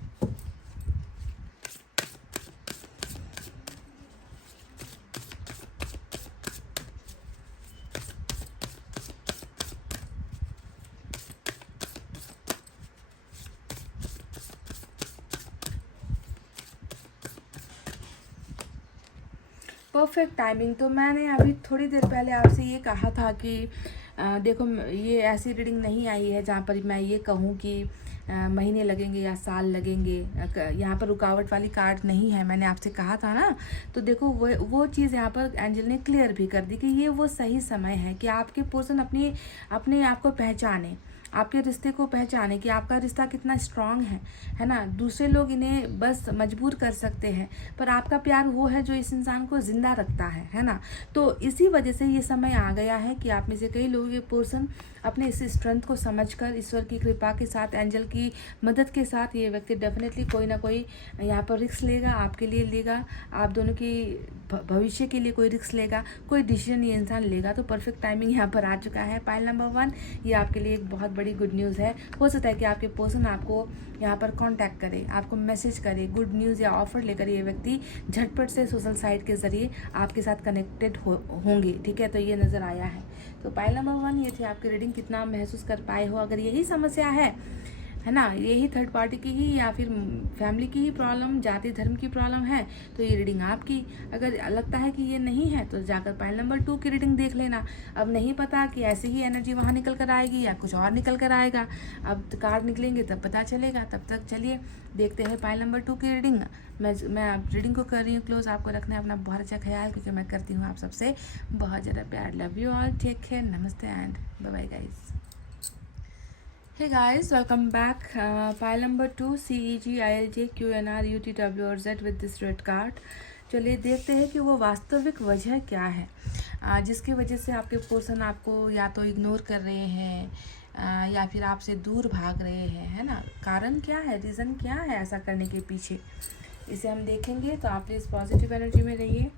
Perfect timing. तो मैंने अभी थोड़ी देर पहले आपसे ये कहा था कि देखो ये ऐसी रीडिंग नहीं आई है जहाँ पर मैं ये कहूँ कि महीने लगेंगे या साल लगेंगे, यहाँ पर रुकावट वाली कार्ड नहीं है, मैंने आपसे कहा था ना। तो देखो वो चीज़ यहाँ पर एंजल ने क्लियर भी कर दी कि ये वो सही समय है कि आपके पर्सन अपने आप को पहचाने, आपके रिश्ते को पहचाने कि आपका रिश्ता कितना स्ट्रांग है ना। दूसरे लोग इन्हें बस मजबूर कर सकते हैं, पर आपका प्यार वो है जो इस इंसान को जिंदा रखता है ना। तो इसी वजह से ये समय आ गया है कि आप में से कई लोगों के पर्सन अपने इस स्ट्रेंथ को समझकर ईश्वर की कृपा के साथ, एंजल की मदद के साथ, ये व्यक्ति डेफिनेटली कोई ना कोई यहाँ पर रिस्क लेगा, आपके लिए लेगा, आप दोनों की भविष्य के लिए कोई रिस्क लेगा, कोई डिसीजन ये इंसान लेगा। तो परफेक्ट टाइमिंग यहाँ पर आ चुका है। पाइल नंबर 1 ये आपके लिए एक बहुत बड़ी गुड न्यूज़ है। हो सकता है कि आपके पर्सन आपको यहाँ पर कांटेक्ट करे, आपको मैसेज करे, गुड न्यूज़ या ऑफर लेकर ये व्यक्ति झटपट से सोशल साइट के ज़रिए आपके साथ कनेक्टेड होंगे। ठीक है, तो ये नज़र आया है। तो पाइल नंबर 1 ये थे आपकी रीडिंग। कितना महसूस कर पाए हो? अगर यही समस्या है ना, यही थर्ड पार्टी की ही या फिर फैमिली की ही प्रॉब्लम, जाति धर्म की प्रॉब्लम है, तो ये रीडिंग आपकी। अगर लगता है कि ये नहीं है तो जाकर पाइल नंबर 2 की रीडिंग देख लेना। अब नहीं पता कि ऐसे ही एनर्जी वहाँ निकल कर आएगी या कुछ और निकल कर आएगा, अब कार्ड निकलेंगे तब पता चलेगा। तब तक चलिए देखते हैं पाइल नंबर 2 की रीडिंग। मैं आप रीडिंग को कर रही हूँ क्लोज। आपको रखना है अपना बहुत अच्छा ख्याल, क्योंकि मैं करती हूँ आप सबसे बहुत ज़्यादा प्यार। Love you all, take care, नमस्ते and bye bye guys. Hey guys, welcome back. Pile number 2 CEG ILJ QNR UTW और Z with this red card. चलिए देखते हैं कि वो वास्तविक वजह क्या है जिसकी वजह से आपके पर्सन आपको या तो इग्नोर कर रहे हैं या फिर आपसे दूर भाग रहे हैं, है ना। कारण क्या है, रीज़न क्या है ऐसा करने के पीछे, इसे हम देखेंगे। तो आप प्लीज़ पॉजिटिव एनर्जी में रहिए।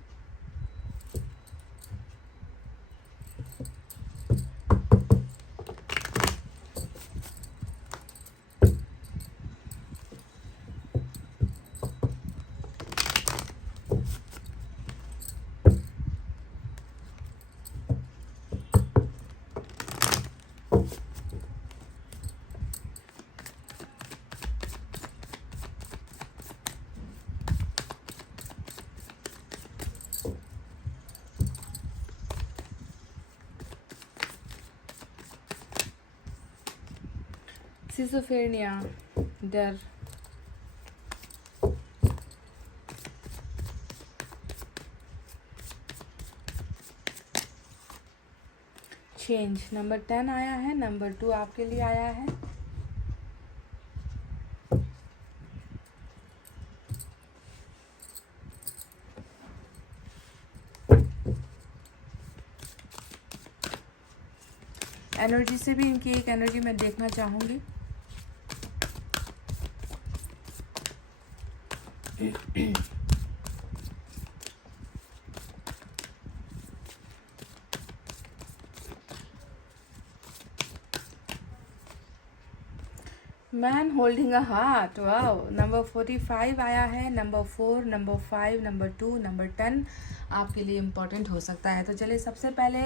सिजोफ्रेनिया, डर, चेंज। नंबर 10 आया है, नंबर 2 आपके लिए आया है। एनर्जी से भी इनकी एक एनर्जी मैं देखना चाहूँगी। Man holding a heart, wow. Number 45 आया है, नंबर 4, नंबर 5, नंबर 2, नंबर 10 आपके लिए इम्पोर्टेंट हो सकता है। तो चलिए सबसे पहले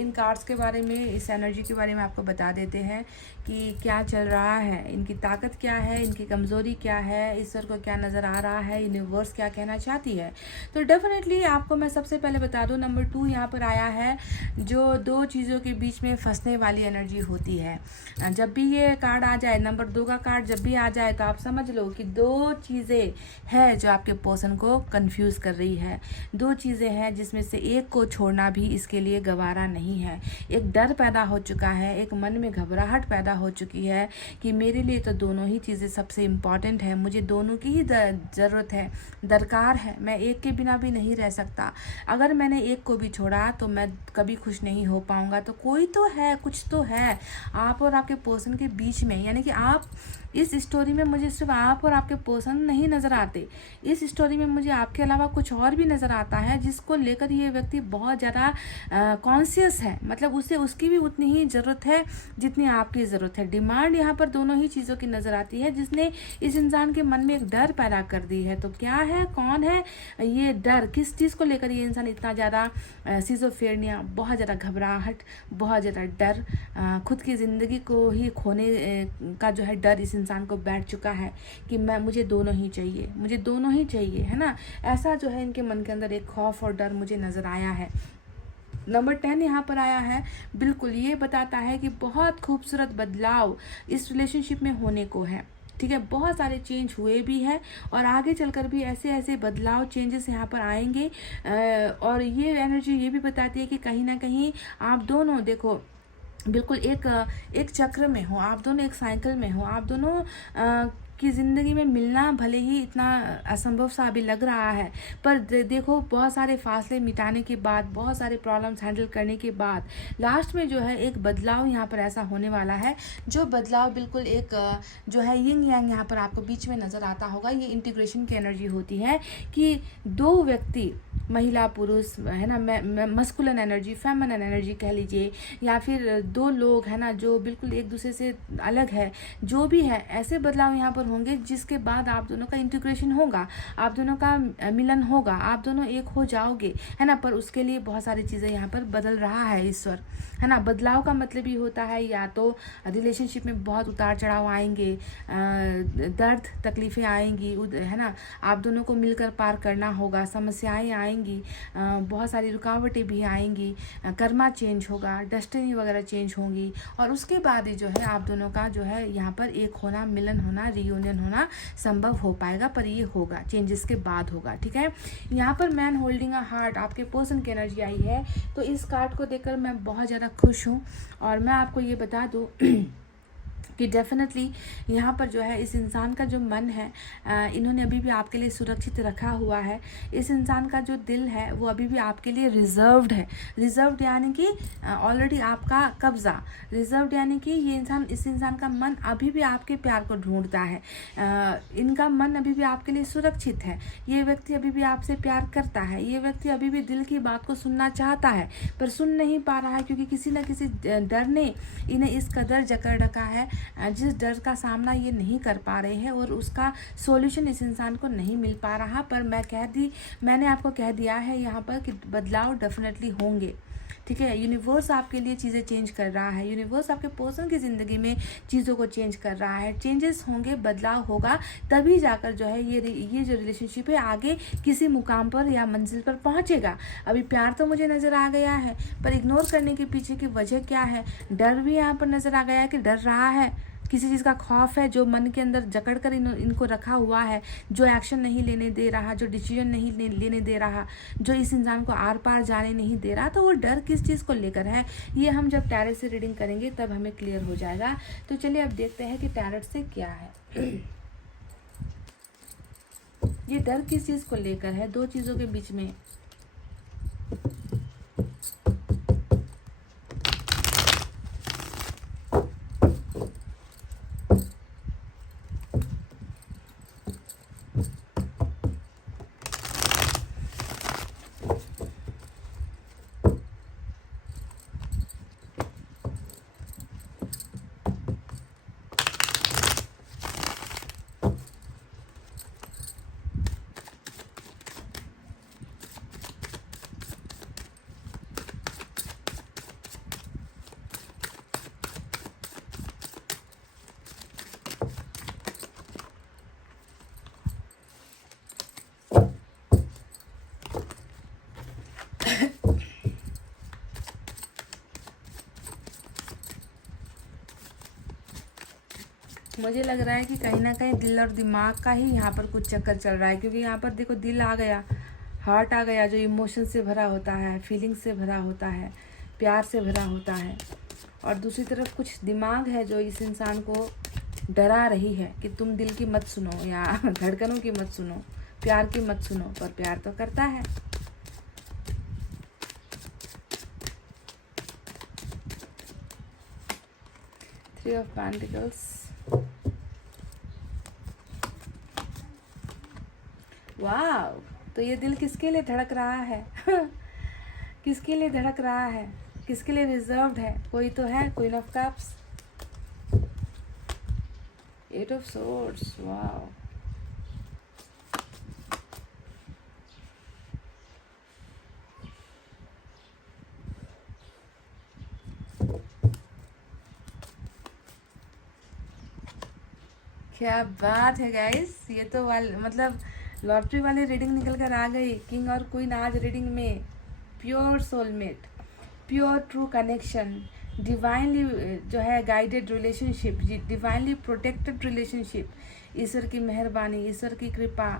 इन कार्ड्स के बारे में, इस एनर्जी के बारे में आपको बता देते हैं कि क्या चल रहा है, इनकी ताकत क्या है, इनकी कमज़ोरी क्या है, ईश्वर को क्या नज़र आ रहा है, यूनिवर्स क्या कहना चाहती है। तो डेफिनेटली आपको मैं सबसे पहले बता दूं, नंबर 2 यहाँ पर आया है, जो दो चीज़ों के बीच में फंसने वाली एनर्जी होती है। जब भी ये कार्ड आ जाए, नंबर 2 का कार्ड जब भी आ जाए, तो आप समझ लो कि दो चीज़ें हैं जो आपके पर्सन को कंफ्यूज कर रही है। दो चीज़ें हैं जिसमें से एक को छोड़ना भी इसके लिए गवारा नहीं है। एक डर पैदा हो चुका है, एक मन में घबराहट पैदा हो चुकी है कि मेरे लिए तो दोनों ही चीज़ें सबसे इम्पॉर्टेंट है, मुझे दोनों की ही ज़रूरत है, दरकार है, मैं एक के बिना भी नहीं रह सकता। अगर मैंने एक को भी छोड़ा तो मैं कभी खुश नहीं हो पाऊंगा। तो कोई तो है, कुछ तो है आप और आपके पर्सन के बीच में, यानी कि आप इस स्टोरी में, मुझे सिर्फ आप और आपके पर्सन नहीं नज़र आते, इस स्टोरी में मुझे आपके अलावा कुछ और भी नज़र आता है, जिसको लेकर ये व्यक्ति बहुत ज़्यादा कॉन्शियस है। मतलब उसे उसकी भी उतनी ही ज़रूरत है जितनी आपकी ज़रूरत है। डिमांड यहाँ पर दोनों ही चीज़ों की नज़र आती है, जिसने इस इंसान के मन में एक डर पैदा कर दी है। तो क्या है, कौन है ये डर, किस चीज़ को लेकर ये इंसान इतना ज़्यादा सिजोफ्रेनिया, बहुत ज़्यादा घबराहट, बहुत ज़्यादा डर, खुद की ज़िंदगी को ही खोने का जो है डर इस इंसान को बैठ चुका है कि मुझे दोनों ही चाहिए, मुझे दोनों ही चाहिए, है ना। ऐसा जो है इनके मन के अंदर एक खौफ और डर मुझे नज़र आया है। नंबर 10 यहाँ पर आया है, बिल्कुल ये बताता है कि बहुत खूबसूरत बदलाव इस रिलेशनशिप में होने को है। ठीक है, बहुत सारे चेंज हुए भी हैं और आगे चलकर भी ऐसे ऐसे बदलाव, चेंजेस यहाँ पर आएंगे। और ये एनर्जी ये भी बताती है कि कहीं ना कहीं आप दोनों, देखो, बिल्कुल एक चक्र में हो, आप दोनों एक साइकिल में हो, आप दोनों की ज़िंदगी में मिलना भले ही इतना असंभव सा अभी लग रहा है, पर देखो बहुत सारे फासले मिटाने के बाद, बहुत सारे प्रॉब्लम्स हैंडल करने के बाद लास्ट में जो है एक बदलाव यहाँ पर ऐसा होने वाला है, जो बदलाव बिल्कुल एक जो है यिंग यांग यहाँ पर आपको बीच में नज़र आता होगा। ये इंटीग्रेशन की एनर्जी होती है कि दो व्यक्ति महिला पुरुष है ना, मस्कुलिन एनर्जी, फेमिनिन एनर्जी कह लीजिए, या फिर दो लोग है ना जो बिल्कुल एक दूसरे से अलग है, जो भी है ऐसे बदलाव यहाँ पर होंगे जिसके बाद आप दोनों का इंटीग्रेशन होगा, आप दोनों का मिलन होगा, आप दोनों एक हो जाओगे, है ना। पर उसके लिए बहुत सारी चीज़ें यहाँ पर बदल रहा है ईश्वर, है ना। बदलाव का मतलब ही होता है या तो रिलेशनशिप में बहुत उतार चढ़ाव आएंगे, दर्द तकलीफ़ें आएंगी, है ना। आप दोनों को मिलकर पार करना होगा, समस्याएं आएंगी, बहुत सारी रुकावटें भी आएंगी, कर्मा चेंज होगा, डेस्टिनी वगैरह चेंज होंगी, और उसके बाद ही जो है आप दोनों का जो है यहाँ पर एक होना, मिलन होना, रियूनियन होना संभव हो पाएगा। पर ये होगा, चेंजेस के बाद होगा, ठीक है। यहाँ पर मैन होल्डिंग अ हार्ट आपके पर्सन की एनर्जी आई है, तो इस कार्ड को देखकर मैं बहुत ज़्यादा खुश हूँ। और मैं आपको ये बता दूँ कि डेफिनेटली यहाँ पर जो है इस इंसान का जो मन है, इन्होंने अभी भी आपके लिए सुरक्षित रखा हुआ है। इस इंसान का जो दिल है वो अभी भी आपके लिए रिजर्व्ड है। रिजर्व्ड यानी कि ऑलरेडी आपका कब्जा, रिजर्व्ड यानी कि ये इंसान, इस इंसान का मन अभी भी आपके प्यार को ढूंढता है, इनका मन अभी भी आपके लिए सुरक्षित है। ये व्यक्ति अभी भी आपसे प्यार करता है, ये व्यक्ति अभी भी दिल की बात को सुनना चाहता है पर सुन नहीं पा रहा है, क्योंकि किसी न किसी डर ने इन्हें इस कदर जकड़ रखा है जिस डर का सामना ये नहीं कर पा रहे हैं, और उसका सॉल्यूशन इस इंसान को नहीं मिल पा रहा। पर मैंने आपको कह दिया है यहाँ पर कि बदलाव डेफिनेटली होंगे, ठीक है। यूनिवर्स आपके लिए चीज़ें चेंज कर रहा है, यूनिवर्स आपके पर्सन की ज़िंदगी में चीज़ों को चेंज कर रहा है। चेंजेस होंगे, बदलाव होगा, तभी जाकर जो है ये जो रिलेशनशिप है आगे किसी मुकाम पर या मंजिल पर पहुंचेगा। अभी प्यार तो मुझे नज़र आ गया है, पर इग्नोर करने के पीछे की वजह क्या है, डर भी यहाँ पर नज़र आ गया है कि डर रहा है, किसी चीज़ का खौफ है जो मन के अंदर जकड़ कर इनको रखा हुआ है, जो एक्शन नहीं लेने दे रहा, जो डिसीजन नहीं लेने दे रहा, जो इस इंसान को आर पार जाने नहीं दे रहा। तो वो डर किस चीज़ को लेकर है, ये हम जब टैरेट से रीडिंग करेंगे तब हमें क्लियर हो जाएगा। तो चलिए अब देखते हैं कि टैरेट से क्या है। ये डर किस चीज़ को लेकर है, दो चीज़ों के बीच में। मुझे लग रहा है कि कहीं ना कहीं दिल और दिमाग का ही यहाँ पर कुछ चक्कर चल रहा है, क्योंकि यहाँ पर देखो दिल आ गया, हार्ट आ गया, जो इमोशन से भरा होता है, फीलिंग से भरा होता है, प्यार से भरा होता है, और दूसरी तरफ कुछ दिमाग है जो इस इंसान को डरा रही है कि तुम दिल की मत सुनो या धड़कनों की मत सुनो, प्यार की मत सुनो, पर प्यार तो करता है। थ्री ऑफ पेंटिकल्स, वाव। तो ये दिल किसके लिए धड़क रहा है किसके लिए धड़क रहा है, किसके लिए रिजर्व्ड है, कोई तो है। Queen of cups, eight of swords, wow. क्या बात है गाइस, ये तो मतलब लॉटरी वाली रीडिंग निकल कर आ गई। किंग और क्वीन आज रीडिंग में, pure soulmate, pure true connection, divinely जो है guided relationship, divinely protected relationship, ईश्वर की मेहरबानी, ईश्वर की कृपा,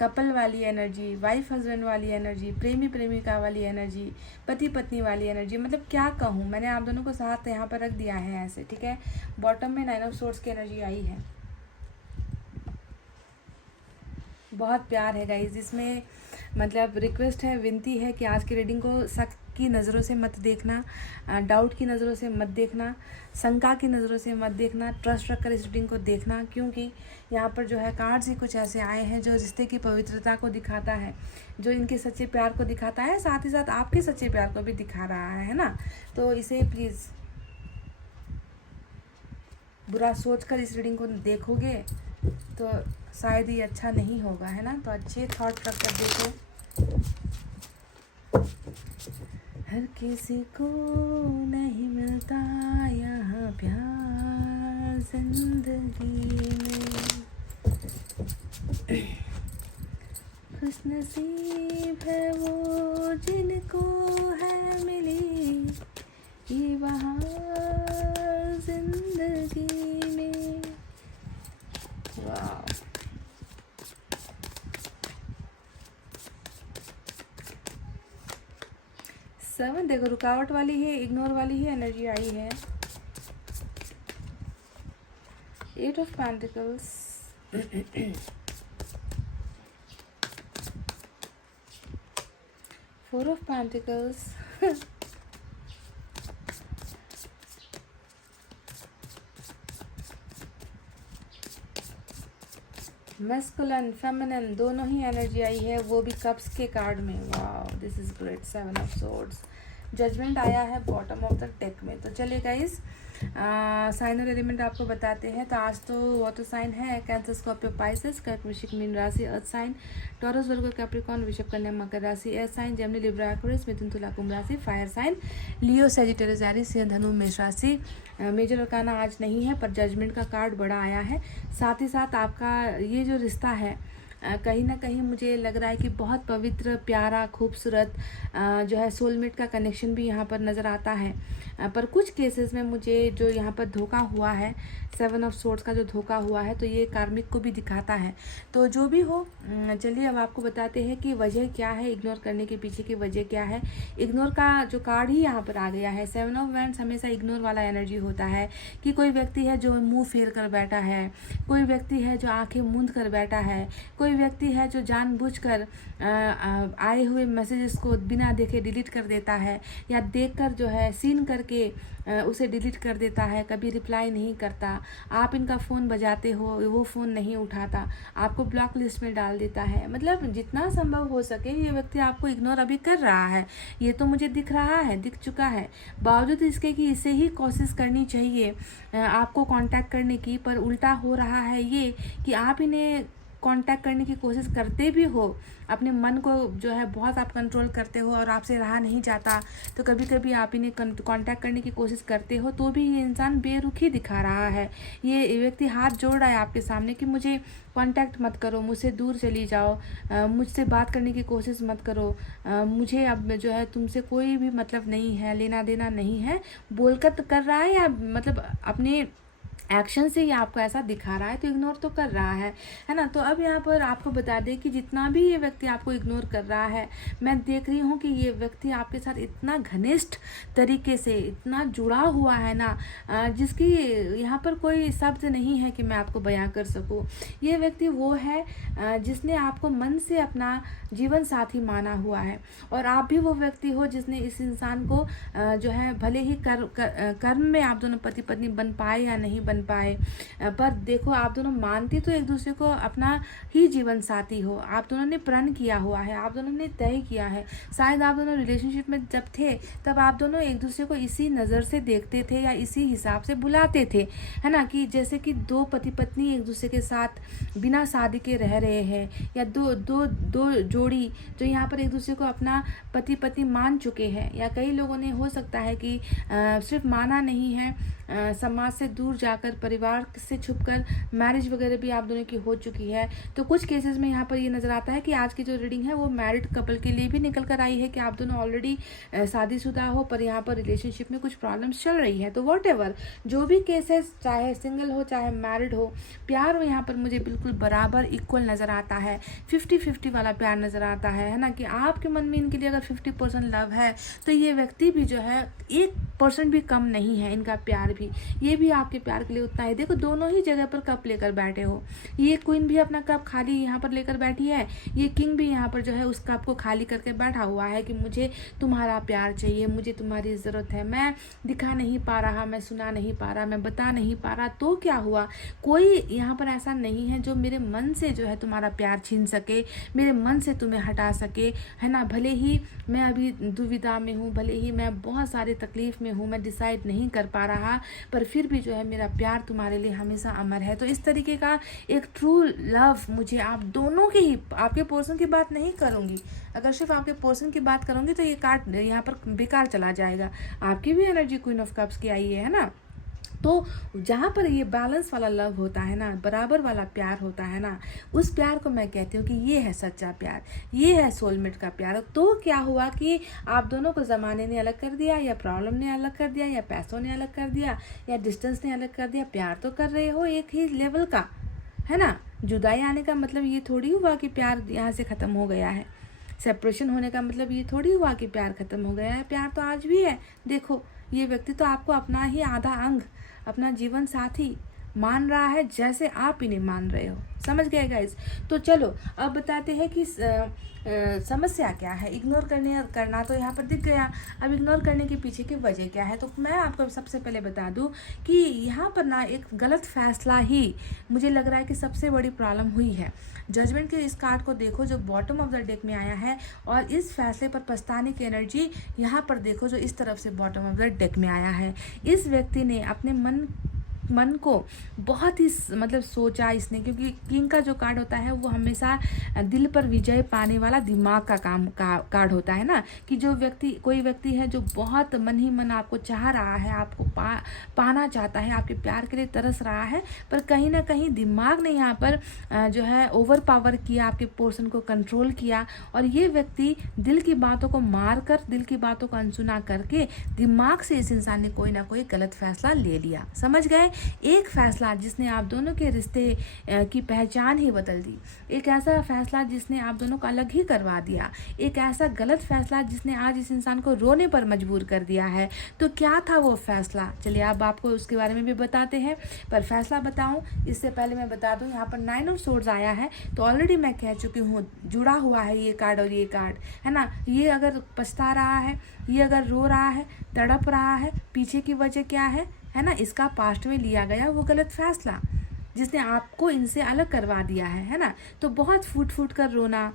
कपल वाली एनर्जी, वाइफ हस्बैंड वाली एनर्जी, प्रेमी प्रेमिका वाली एनर्जी, पति पत्नी वाली एनर्जी। मतलब क्या कहूँ, मैंने आप दोनों को साथ यहाँ पर रख दिया है ऐसे, ठीक है। बॉटम में 9 ऑफ सोर्ड्स की एनर्जी आई है, बहुत प्यार है गाइज इसमें। मतलब रिक्वेस्ट है, विनती है कि आज की रीडिंग को की नज़रों से मत देखना, डाउट की नज़रों से मत देखना, शंका की नज़रों से मत देखना। ट्रस्ट रखकर इस रीडिंग को देखना, क्योंकि यहाँ पर जो है कार्ड्स ही कुछ ऐसे आए हैं जो रिश्ते की पवित्रता को दिखाता है, जो इनके सच्चे प्यार को दिखाता है, साथ ही साथ आपके सच्चे प्यार को भी दिखा रहा है ना। तो इसे प्लीज़ बुरा सोचकर इस रीडिंग को देखोगे तो शायद ही अच्छा नहीं होगा, है ना। तो अच्छे थॉट रख कर देखो। हर किसी को नहीं मिलता यहाँ प्यार जिंदगी में, खुशनसीब है वो जिनको है मिली ये बहार जिंदगी में। वाह, सेवन देखो, रुकावट वाली है, इग्नोर वाली ही एनर्जी आई है। 8 of pentacles, 4 of pentacles, masculine feminine दोनों ही एनर्जी आई है, वो भी कप्स के कार्ड में। Wow, this is great. 7 of swords, judgment आया है बॉटम ऑफ द डेक में। तो चलिए गाइस, साइन और एलिमेंट आपको बताते हैं। तो आज तो वाटर साइन है, कैंसर, स्कॉर्पियो, पाइसेस, कर्क, वृश्चिक, मीन राशि, earth sign, Taurus, Virgo, Capricorn, वृषभ, कन्या, मकर राशि, air sign, Gemini, Libra, Aquarius, मिथुन, तुला, कुंभ राशि, fire sign, Leo, Sagittarius, Aries, सिंह, धनु, मेष राशि। मेजर अरकाना आज नहीं है, पर जजमेंट का कार्ड बड़ा आया है। साथ ही साथ आपका ये जो रिश्ता है कहीं ना कहीं मुझे लग रहा है कि बहुत पवित्र, प्यारा, खूबसूरत जो है सोलमेट का कनेक्शन भी यहाँ पर नज़र आता है। पर कुछ केसेस में मुझे जो यहाँ पर धोखा हुआ है, 7 ऑफ सोर्ड्स का जो धोखा हुआ है, तो ये कार्मिक को भी दिखाता है। तो जो भी हो, चलिए अब आपको बताते हैं कि वजह क्या है, इग्नोर करने के पीछे की वजह क्या है। इग्नोर का जो कार्ड ही यहाँ पर आ गया है, 7 ऑफ वैंड्स हमेशा इग्नोर वाला एनर्जी होता है कि कोई व्यक्ति है जो मुंह फेर कर बैठा है, कोई व्यक्ति है जो आंखें मूंद कर बैठा है, कोई व्यक्ति है जो जानबूझकर आए हुए मैसेजेस को बिना देखे डिलीट कर देता है, या देखकर जो है सीन करके उसे डिलीट कर देता है, कभी रिप्लाई नहीं करता। आप इनका फ़ोन बजाते हो, वो फ़ोन नहीं उठाता, आपको ब्लॉक लिस्ट में डाल देता है। मतलब जितना संभव हो सके ये व्यक्ति आपको इग्नोर अभी कर रहा है, ये तो मुझे दिख रहा है, दिख चुका है। बावजूद इसके कि इसे ही कोशिश करनी चाहिए आपको कांटेक्ट करने की, पर उल्टा हो रहा है ये कि आप इन्हें कांटेक्ट करने की कोशिश करते भी हो, अपने मन को जो है बहुत आप कंट्रोल करते हो और आपसे रहा नहीं जाता, तो कभी कभी आप इन्हें कांटेक्ट करने की कोशिश करते हो तो भी ये इंसान बेरुखी दिखा रहा है। ये व्यक्ति हाथ जोड़ रहा है आपके सामने कि मुझे कांटेक्ट मत करो, मुझसे दूर चली जाओ, मुझसे बात करने की कोशिश मत करो, मुझे अब जो है तुमसे कोई भी मतलब नहीं है, लेना देना नहीं है, बोलकर तो कर रहा है, या मतलब अपने एक्शन से ही आपको ऐसा दिखा रहा है, तो इग्नोर तो कर रहा है ना। तो अब यहाँ पर आपको बता दें कि जितना भी ये व्यक्ति आपको इग्नोर कर रहा है, मैं देख रही हूँ कि ये व्यक्ति आपके साथ इतना घनिष्ठ तरीके से इतना जुड़ा हुआ है ना, जिसकी यहाँ पर कोई शब्द नहीं है कि मैं आपको बयां कर सकूँ। ये व्यक्ति वो है जिसने आपको मन से अपना जीवन साथी माना हुआ है, और आप भी वो व्यक्ति हो जिसने इस इंसान को जो है भले ही कर्म में आप दोनों पति पत्नी बन पाए या नहीं बन पाए, पर देखो आप दोनों मानते तो एक दूसरे को अपना ही जीवन साथी हो, आप दोनों ने प्रण किया हुआ है, आप दोनों ने तय किया है। शायद आप दोनों रिलेशनशिप में जब थे तब आप दोनों एक दूसरे को इसी नज़र से देखते थे या इसी हिसाब से बुलाते थे, है ना, कि जैसे कि दो पति पत्नी एक दूसरे के साथ बिना शादी के रह रहे हैं, या दो जोड़ी जो यहाँ पर एक दूसरे को अपना पति पत्नी मान चुके हैं, या कई लोगों ने हो सकता है कि सिर्फ माना नहीं है, समाज से दूर जाकर परिवार से छुपकर मैरिज वगैरह भी आप दोनों की हो चुकी है। तो कुछ केसेस में यहाँ पर ये नज़र आता है कि आज की जो रीडिंग है वो मैरिड कपल के लिए भी निकल कर आई है कि आप दोनों ऑलरेडी शादीशुदा हो, पर यहाँ पर रिलेशनशिप में कुछ प्रॉब्लम्स चल रही है। तो वॉट एवर जो भी केसेस, चाहे सिंगल हो चाहे मैरिड हो, प्यार यहाँ पर मुझे बिल्कुल बराबर इक्वल नज़र आता है, 50-50 वाला प्यार नज़र आता है ना, कि आपके मन में इनके लिए अगर 50% लव है तो ये व्यक्ति भी जो है 1% भी कम नहीं है, इनका प्यार भी, ये भी आपके प्यार के लिए उतना ही। देखो दोनों ही जगह पर कप लेकर बैठे हो, ये क्वीन भी अपना कप खाली यहाँ पर लेकर बैठी है, ये किंग भी यहाँ पर जो है उस कप को खाली करके बैठा हुआ है कि मुझे तुम्हारा प्यार चाहिए, मुझे तुम्हारी ज़रूरत है, मैं दिखा नहीं पा रहा, मैं सुना नहीं पा रहा, मैं बता नहीं पा रहा, तो क्या हुआ, कोई यहाँ पर ऐसा नहीं है जो मेरे मन से जो है तुम्हारा प्यार छीन सके, मेरे मन से तुम्हें हटा सके, है ना। भले ही मैं अभी दुविधा में हूँ, भले ही मैं बहुत सारे तकलीफ़ में हूँ, मैं डिसाइड नहीं कर पा रहा, पर फिर भी जो है मेरा प्यार तुम्हारे लिए हमेशा अमर है। तो इस तरीके का एक ट्रू लव मुझे आप दोनों के ही, आपके पोर्शन की बात नहीं करूँगी, अगर सिर्फ आपके पोर्शन की बात करूँगी तो ये कार्ड यहाँ पर बेकार चला जाएगा। आपकी भी एनर्जी क्वीन ऑफ कप्स की आई है ना, तो जहाँ पर ये बैलेंस वाला लव होता है ना, बराबर वाला प्यार होता है ना, उस प्यार को मैं कहती हूँ कि ये है सच्चा प्यार, ये है सोलमेट का प्यार। तो क्या हुआ कि आप दोनों को ज़माने ने अलग कर दिया, या प्रॉब्लम ने अलग कर दिया, या पैसों ने अलग कर दिया, या डिस्टेंस ने अलग कर दिया, प्यार तो कर रहे हो एक ही लेवल का, है ना। जुदाई आने का मतलब ये थोड़ी हुआ कि प्यार यहाँ से ख़त्म हो गया है, सेपरेशन होने का मतलब ये थोड़ी हुआ कि प्यार ख़त्म हो गया है, प्यार तो आज भी है। देखो ये व्यक्ति तो आपको अपना ही आधा अंग, अपना जीवन साथी मान रहा है, जैसे आप इन्हें मान रहे हो। समझ गए गाइस। तो चलो अब बताते हैं कि समस्या क्या है। इग्नोर करना तो यहाँ पर दिख गया, अब इग्नोर करने के पीछे की वजह क्या है। तो मैं आपको सबसे पहले बता दूँ कि यहाँ पर ना एक गलत फैसला ही मुझे लग रहा है कि सबसे बड़ी प्रॉब्लम हुई है। जजमेंट के इस कार्ड को देखो जो बॉटम ऑफ द डेक में आया है, और इस फैसले पर पछताने की एनर्जी यहाँ पर देखो जो इस तरफ से बॉटम ऑफ द डेक में आया है। इस व्यक्ति ने अपने मन को बहुत ही मतलब सोचा इसने, क्योंकि किंग का जो कार्ड होता है वो हमेशा दिल पर विजय पाने वाला दिमाग का कार्ड होता है ना, कि जो व्यक्ति, कोई व्यक्ति है जो बहुत मन ही मन आपको चाह रहा है, आपको पाना चाहता है, आपके प्यार के लिए तरस रहा है, पर कहीं ना कहीं दिमाग ने यहाँ पर जो है ओवर पावर किया, आपके पोर्शन को कंट्रोल किया, और ये व्यक्ति दिल की बातों को मार कर, दिल की बातों को अनसुना करके दिमाग से इस इंसान ने कोई ना कोई गलत फैसला ले लिया। समझ गए। एक फैसला जिसने आप दोनों के रिश्ते की पहचान ही बदल दी, एक ऐसा फैसला जिसने आप दोनों को अलग ही करवा दिया, एक ऐसा गलत फैसला जिसने आज इस इंसान को रोने पर मजबूर कर दिया है। तो क्या था वो फैसला, चलिए अब आपको उसके बारे में भी बताते हैं। पर फैसला बताऊं इससे पहले मैं बता दूं, यहाँ पर 9 ऑफ सोर्ड्स आया है, तो ऑलरेडी मैं कह चुकी हूँ जुड़ा हुआ है ये कार्ड और ये कार्ड, है ना। ये अगर पछता रहा है, ये अगर रो रहा है, तड़प रहा है, पीछे की वजह क्या है ना, इसका पास्ट में लिया गया वो गलत फैसला जिसने आपको इनसे अलग करवा दिया है ना। तो बहुत फूट फूट कर रोना,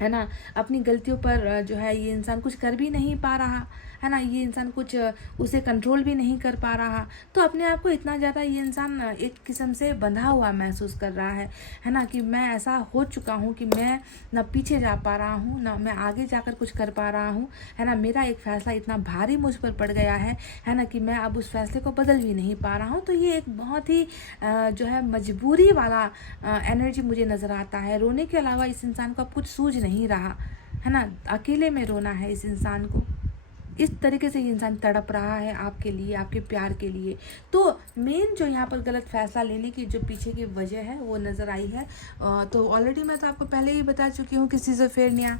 है ना, अपनी गलतियों पर जो है ये इंसान कुछ कर भी नहीं पा रहा, है ना, ये इंसान कुछ उसे कंट्रोल भी नहीं कर पा रहा, तो अपने आप को इतना ज़्यादा ये इंसान एक किस्म से बंधा हुआ महसूस कर रहा है ना, कि मैं ऐसा हो चुका हूँ कि मैं ना पीछे जा पा रहा हूँ, ना मैं आगे जाकर कुछ कर पा रहा हूँ, है ना। मेरा एक फ़ैसला इतना भारी मुझ पर पड़ गया है ना, कि मैं अब उस फैसले को बदल भी नहीं पा रहा हूँ। तो ये एक बहुत ही जो है मजबूरी वाला एनर्जी मुझे नज़र आता है। रोने के अलावा इस इंसान को अब कुछ सूझ नहीं रहा, है ना, अकेले में रोना है इस इंसान को। इस तरीके से ये इंसान तड़प रहा है आपके लिए, आपके प्यार के लिए। तो मेन जो यहाँ पर गलत फैसला लेने की जो पीछे की वजह है वो नज़र आई है। तो ऑलरेडी मैं तो आपको पहले ही बता चुकी हूँ कि सिज़ोफ्रेनिया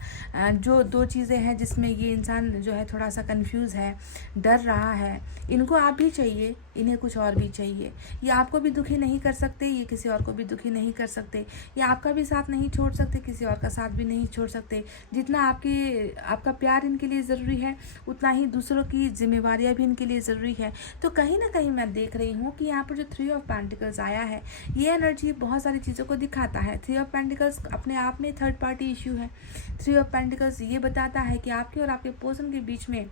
जो 2 चीज़ें हैं जिसमें ये इंसान जो है थोड़ा सा कंफ्यूज है, डर रहा है। इनको आप भी चाहिए, इन्हें कुछ और भी चाहिए। ये आपको भी दुखी नहीं कर सकते, ये किसी और को भी दुखी नहीं कर सकते, ये आपका भी साथ नहीं छोड़ सकते, किसी और का साथ भी नहीं छोड़ सकते। जितना आपका प्यार इनके लिए ज़रूरी है, उतना ही दूसरों की जिम्मेवारियां भी इनके लिए ज़रूरी है। तो कहीं ना कहीं मैं देख रही हूँ कि यहाँ पर जो 3 ऑफ पेंटिकल्स आया है, ये एनर्जी बहुत सारी चीज़ों को दिखाता है। 3 ऑफ पेंटिकल्स अपने आप में थर्ड पार्टी इश्यू है। 3 ऑफ पेंटिकल्स ये बताता है कि आपके और आपके पर्सन के बीच में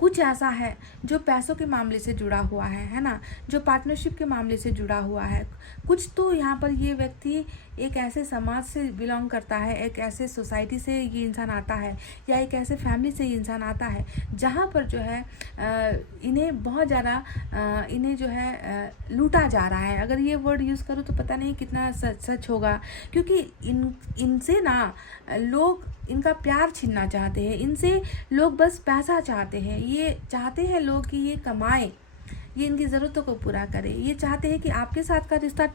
कुछ ऐसा है जो पैसों के मामले से जुड़ा हुआ है ना, जो पार्टनरशिप के मामले से जुड़ा हुआ है। कुछ तो यहाँ पर ये व्यक्ति एक ऐसे समाज से बिलोंग करता है, एक ऐसे सोसाइटी से ये इंसान आता है, या एक ऐसे फैमिली से ये इंसान आता है जहाँ पर जो है इन्हें बहुत ज़्यादा इन्हें जो है लूटा जा रहा है। अगर ये वर्ड यूज़ करूँ तो पता नहीं कितना सच होगा, क्योंकि इनसे ना लोग इनका प्यार छीनना चाहते हैं, इनसे लोग बस पैसा चाहते हैं। ये चाहते हैं लोग कि ये कमाएं, ये इनकी ज़रूरतों को पूरा करे। ये चाहते हैं कि आपके साथ का रिश्ता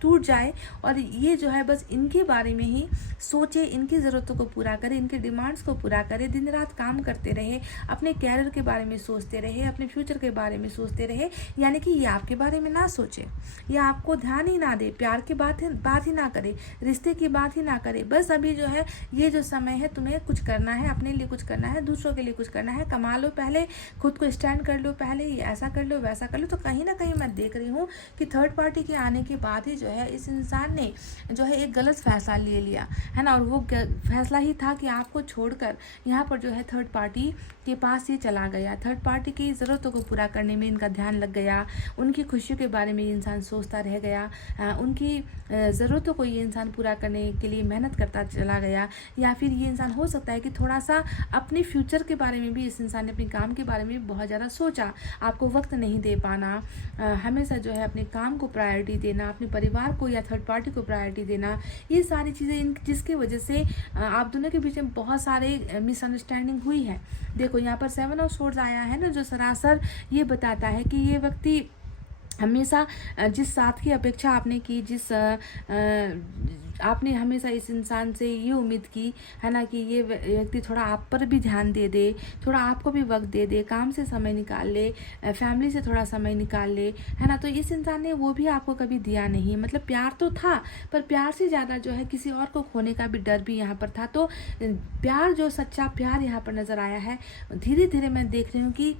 टूट जाए और ये जो है बस इनके बारे में ही सोचे, इनकी ज़रूरतों को पूरा करे, इनके डिमांड्स को पूरा करे, दिन रात काम करते रहे, अपने कैरियर के बारे में सोचते रहे, अपने फ्यूचर के बारे में सोचते रहे। यानी कि ये आपके बारे में ना सोचे, ये आपको ध्यान ही ना दे, प्यार की बात ही ना करे, रिश्ते की बात ही ना करे। बस अभी जो है ये जो समय है तुम्हें कुछ करना है, अपने लिए कुछ करना है, दूसरों के लिए कुछ करना है, कमा लो पहले, खुद को स्टैंड कर लो पहले, ये ऐसा कर लो वैसा कर लो। तो कहीं ना कहीं मैं देख रही हूँ कि थर्ड पार्टी के आने के बाद ही जो है इस इंसान ने जो है एक गलत फैसला ले लिया है ना। और वो फैसला ही था कि आपको छोड़कर यहाँ पर जो है थर्ड पार्टी के पास ये चला गया। थर्ड पार्टी की ज़रूरतों को पूरा करने में इनका ध्यान लग गया, उनकी खुशियों के बारे में ये इंसान सोचता रह गया, उनकी ज़रूरतों को ये इंसान पूरा करने के लिए मेहनत करता चला गया। या फिर ये इंसान हो सकता है कि थोड़ा सा अपने फ्यूचर के बारे में भी इस इंसान ने अपने काम के बारे में बहुत ज़्यादा सोचा। आपको वक्त नहीं दे पाना, हमेशा जो है अपने काम को प्रायोरिटी देना, अपने परिवार को या थर्ड पार्टी को प्रायोरिटी देना, ये सारी चीज़ें जिसकी वजह से आप दोनों के बीच में बहुत सारे मिसअंडरस्टैंडिंग हुई है। देखो यहाँ पर 7 ऑफ सोर्ड्स आया है ना, जो सरासर ये बताता है कि ये व्यक्ति हमेशा जिस साथ की अपेक्षा आपने की, आपने हमेशा इस इंसान से ये उम्मीद की है ना कि ये व्यक्ति थोड़ा आप पर भी ध्यान दे दे, थोड़ा आपको भी वक्त दे दे, काम से समय निकाल ले, फैमिली से थोड़ा समय निकाल ले, है ना। तो इस इंसान ने वो भी आपको कभी दिया नहीं। मतलब प्यार तो था, पर प्यार से ज़्यादा जो है किसी और को खोने का भी डर भी यहाँ पर था। तो प्यार, जो सच्चा प्यार यहाँ पर नज़र आया है, धीरे धीरे मैं देख रही हूँ कि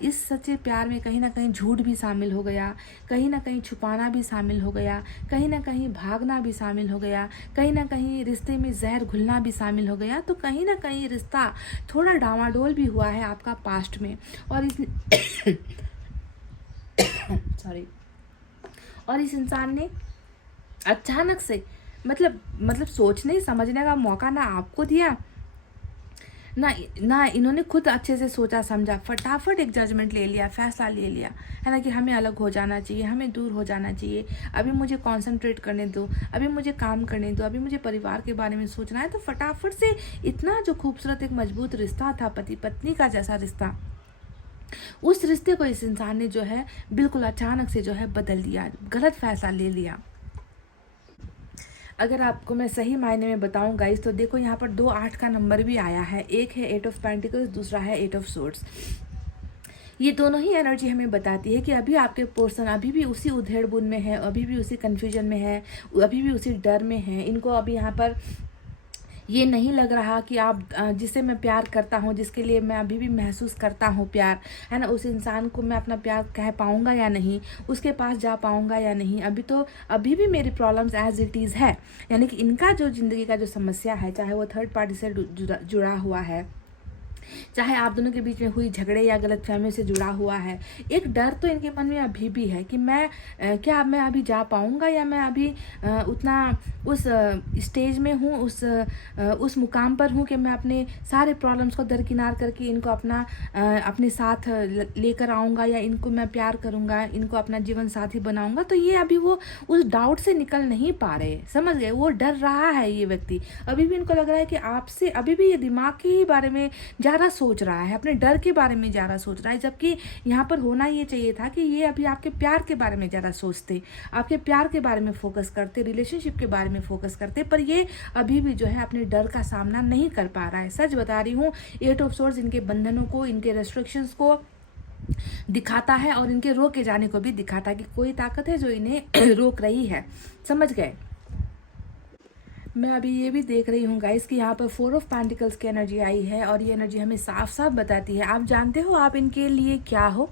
इस सच्चे प्यार में कहीं ना कहीं झूठ भी शामिल हो गया, कहीं ना कहीं छुपाना भी शामिल हो गया, कहीं ना कहीं भागना भी शामिल हो गया, कहीं ना कहीं रिश्ते में जहर घुलना भी शामिल हो गया। तो कहीं ना कहीं रिश्ता थोड़ा डामाडोल भी हुआ है आपका पास्ट में। और इस सॉरी और इस इंसान ने अचानक से मतलब सोचने समझने का मौका ना आपको दिया, ना इन्होंने खुद अच्छे से सोचा समझा, फटाफट एक जजमेंट ले लिया, फैसला ले लिया है ना कि हमें अलग हो जाना चाहिए, हमें दूर हो जाना चाहिए, अभी मुझे कंसंट्रेट करने दो, अभी मुझे काम करने दो, अभी मुझे परिवार के बारे में सोचना है। तो फटाफट से इतना जो खूबसूरत एक मजबूत रिश्ता था, पति पत्नी का जैसा रिश्ता, उस रिश्ते को इस इंसान ने जो है बिल्कुल अचानक से जो है बदल दिया, गलत फैसला ले लिया। अगर आपको मैं सही मायने में बताऊं गाइस, तो देखो यहाँ पर 2-8 का नंबर भी आया है, एक है 8 ऑफ पेंटिकल्स, दूसरा है 8 ऑफ सोर्ड्स। ये दोनों ही एनर्जी हमें बताती है कि अभी आपके पर्सन अभी भी उसी उधेड़-बुन में है, अभी भी उसी कन्फ्यूजन में है, अभी भी उसी डर में है। इनको अभी यहाँ पर ये नहीं लग रहा कि आप जिसे मैं प्यार करता हूँ, जिसके लिए मैं अभी भी महसूस करता हूँ प्यार, है ना, उस इंसान को मैं अपना प्यार कह पाऊँगा या नहीं, उसके पास जा पाऊँगा या नहीं। अभी भी मेरी प्रॉब्लम्स एज इट इज़ है। यानी कि इनका जो ज़िंदगी का जो समस्या है, चाहे वो थर्ड पार्टी से जुड़ा हुआ है, चाहे आप दोनों के बीच में हुई झगड़े या गलतफहमी से जुड़ा हुआ है, एक डर तो इनके मन में अभी भी है कि क्या मैं अभी जा पाऊँगा, या मैं अभी उतना उस स्टेज में हूँ, उस मुकाम पर हूँ कि मैं अपने सारे प्रॉब्लम्स को दरकिनार करके इनको अपने साथ लेकर आऊँगा, या इनको मैं प्यार करूँगा, इनको अपना जीवन साथी बनाऊँगा। तो ये अभी वो उस डाउट से निकल नहीं पा रहे, समझ गए। वो डर रहा है ये व्यक्ति, अभी भी इनको लग रहा है कि आपसे अभी भी ये दिमाग के ही बारे में ज़्यादा सोच रहा है, अपने डर के बारे में ज़्यादा सोच रहा है। जबकि यहाँ पर होना ये चाहिए था कि ये अभी आपके प्यार के बारे में ज़्यादा सोचते, आपके प्यार के बारे में फोकस करते, रिलेशनशिप के बारे में फोकस करते, पर ये अभी भी जो है अपने डर का सामना नहीं कर पा रहा है। सच बता रही हूँ, 8 ऑफ सोर्ड्स इनके बंधनों को, इनके रेस्ट्रिक्शंस को दिखाता है, और इनके रोके जाने को भी दिखाता है कि कोई ताकत है जो इन्हें रोक रही है, समझ गए। मैं अभी ये भी देख रही हूँ गाइस कि यहाँ पर 4 ऑफ पेंटिकल्स की एनर्जी आई है, और ये एनर्जी हमें साफ साफ बताती है, आप जानते हो आप इनके लिए क्या हो।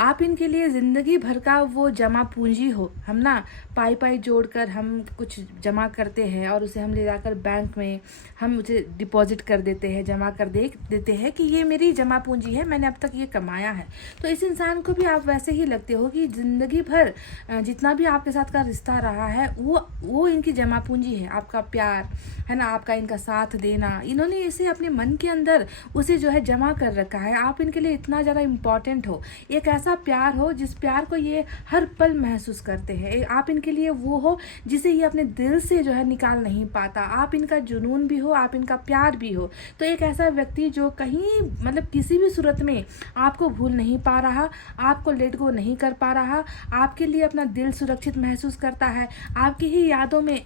आप इनके लिए ज़िंदगी भर का वो जमा पूंजी हो। हम ना पाई जोड़कर हम कुछ जमा करते हैं, और उसे हम ले जाकर बैंक में हम उसे डिपॉजिट कर देते हैं, जमा कर देते हैं कि ये मेरी जमा पूंजी है, मैंने अब तक ये कमाया है। तो इस इंसान को भी आप वैसे ही लगते हो कि ज़िंदगी भर जितना भी आपके साथ का रिश्ता रहा है वो इनकी जमा पूंजी है, आपका प्यार है ना, आपका इनका साथ देना। इन्होंने इसे अपने मन के अंदर उसे जो है जमा कर रखा है। आप इनके लिए इतना ज़्यादा इम्पॉर्टेंट हो। एक ऐसा ऐसा प्यार हो जिस प्यार को ये हर पल महसूस करते हैं। आप इनके लिए वो हो जिसे ये अपने दिल से जो है निकाल नहीं पाता। आप इनका जुनून भी हो, आप इनका प्यार भी हो। तो एक ऐसा व्यक्ति जो कहीं मतलब किसी भी सूरत में आपको भूल नहीं पा रहा, आपको लेट गो नहीं कर पा रहा, आपके लिए अपना दिल सुरक्षित महसूस करता है, आपकी ही यादों में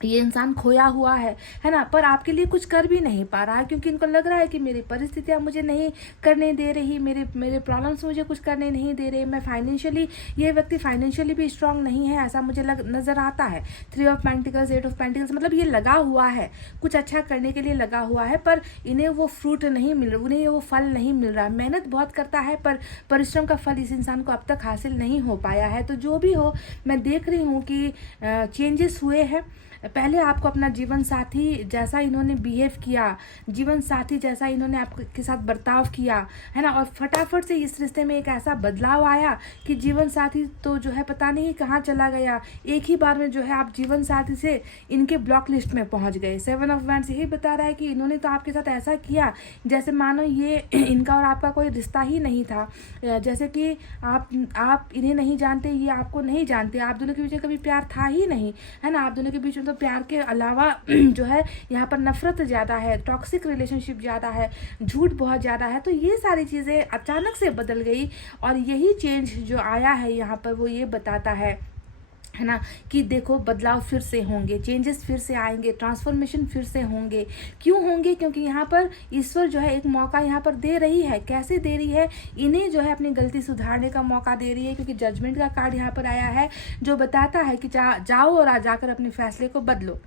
ये इंसान खोया हुआ है ना, पर आपके लिए कुछ कर भी नहीं पा रहा है क्योंकि इनको लग रहा है कि मेरी परिस्थितियाँ मुझे नहीं करने दे रही, मेरे प्रॉब्लम्स मुझे कुछ करने नहीं दे रहे, मैं फाइनेंशियली, ये व्यक्ति फाइनेंशियली भी स्ट्रांग नहीं है, ऐसा मुझे नज़र आता है। 3 ऑफ पेंटिकल्स, 8 ऑफ पेंटिकल्स, मतलब ये लगा हुआ है, कुछ अच्छा करने के लिए लगा हुआ है, पर इन्हें वो फ्रूट नहीं मिल रहा, उन्हें वो फल नहीं मिल रहा। मेहनत बहुत करता है पर परिश्रम का फल इस इंसान को अब तक हासिल नहीं हो पाया है। तो जो भी हो, मैं देख रही हूँ कि चेंजेस हुए हैं। पहले आपको अपना जीवन साथी जैसा इन्होंने बिहेव किया, जीवन साथी जैसा इन्होंने आपके साथ बर्ताव किया, है ना, और फटाफट से इस रिश्ते में एक ऐसा बदलाव आया कि जीवन साथी तो जो है पता नहीं कहाँ चला गया। एक ही बार में जो है आप जीवन साथी से इनके ब्लॉक लिस्ट में पहुंच गए। 7 ऑफ वैंड्स यही बता रहा है कि इन्होंने तो आपके साथ ऐसा किया जैसे मानो ये इनका और आपका कोई रिश्ता ही नहीं था, जैसे कि आप इन्हें नहीं जानते, ये आपको नहीं जानते, आप दोनों के बीच में कभी प्यार था ही नहीं, है ना। आप दोनों के बीच में तो प्यार के अलावा जो है यहाँ पर नफरत ज़्यादा है, टॉक्सिक रिलेशनशिप ज़्यादा है, झूठ बहुत ज़्यादा है। तो ये सारी चीज़ें अचानक से बदल गई और यही चेंज जो आया है यहाँ पर वो ये बताता है ना, कि देखो बदलाव फिर से होंगे, चेंजेस फिर से आएंगे, ट्रांसफॉर्मेशन फिर से होंगे। क्यों होंगे? क्योंकि यहाँ पर ईश्वर जो है एक मौका यहाँ पर दे रही है। कैसे दे रही है? इन्हें जो है अपनी गलती सुधारने का मौका दे रही है, क्योंकि जजमेंट का कार्ड यहाँ पर आया है जो बताता है कि जाओ और जाकर अपने फैसले को बदलो।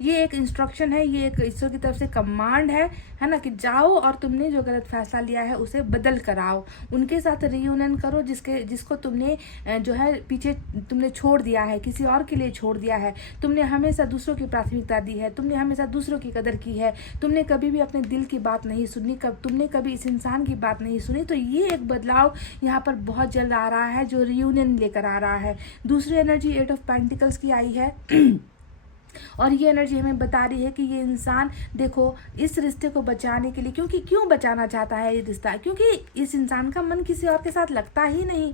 ये एक इंस्ट्रक्शन है, ये एक ईश्वर की तरफ से कमांड है ना, कि जाओ और तुमने जो गलत फैसला लिया है उसे बदल कर आओ, उनके साथ रियूनियन करो जिसको तुमने जो है पीछे तुमने छोड़ दिया है, किसी और के लिए छोड़ दिया है। तुमने हमेशा दूसरों की प्राथमिकता दी है, तुमने हमेशा दूसरों की कदर की है, तुमने कभी भी अपने दिल की बात नहीं सुनी, तुमने कभी इस इंसान की बात नहीं सुनी। तो ये एक बदलाव यहाँ पर बहुत जल्द आ रहा है जो रियूनियन लेकर आ रहा है। दूसरी एनर्जी 8 ऑफ पेंटिकल्स की आई है और ये एनर्जी हमें बता रही है कि ये इंसान देखो इस रिश्ते को बचाने के लिए, क्योंकि क्यों बचाना चाहता है ये रिश्ता, क्योंकि इस इंसान का मन किसी और के साथ लगता ही नहीं।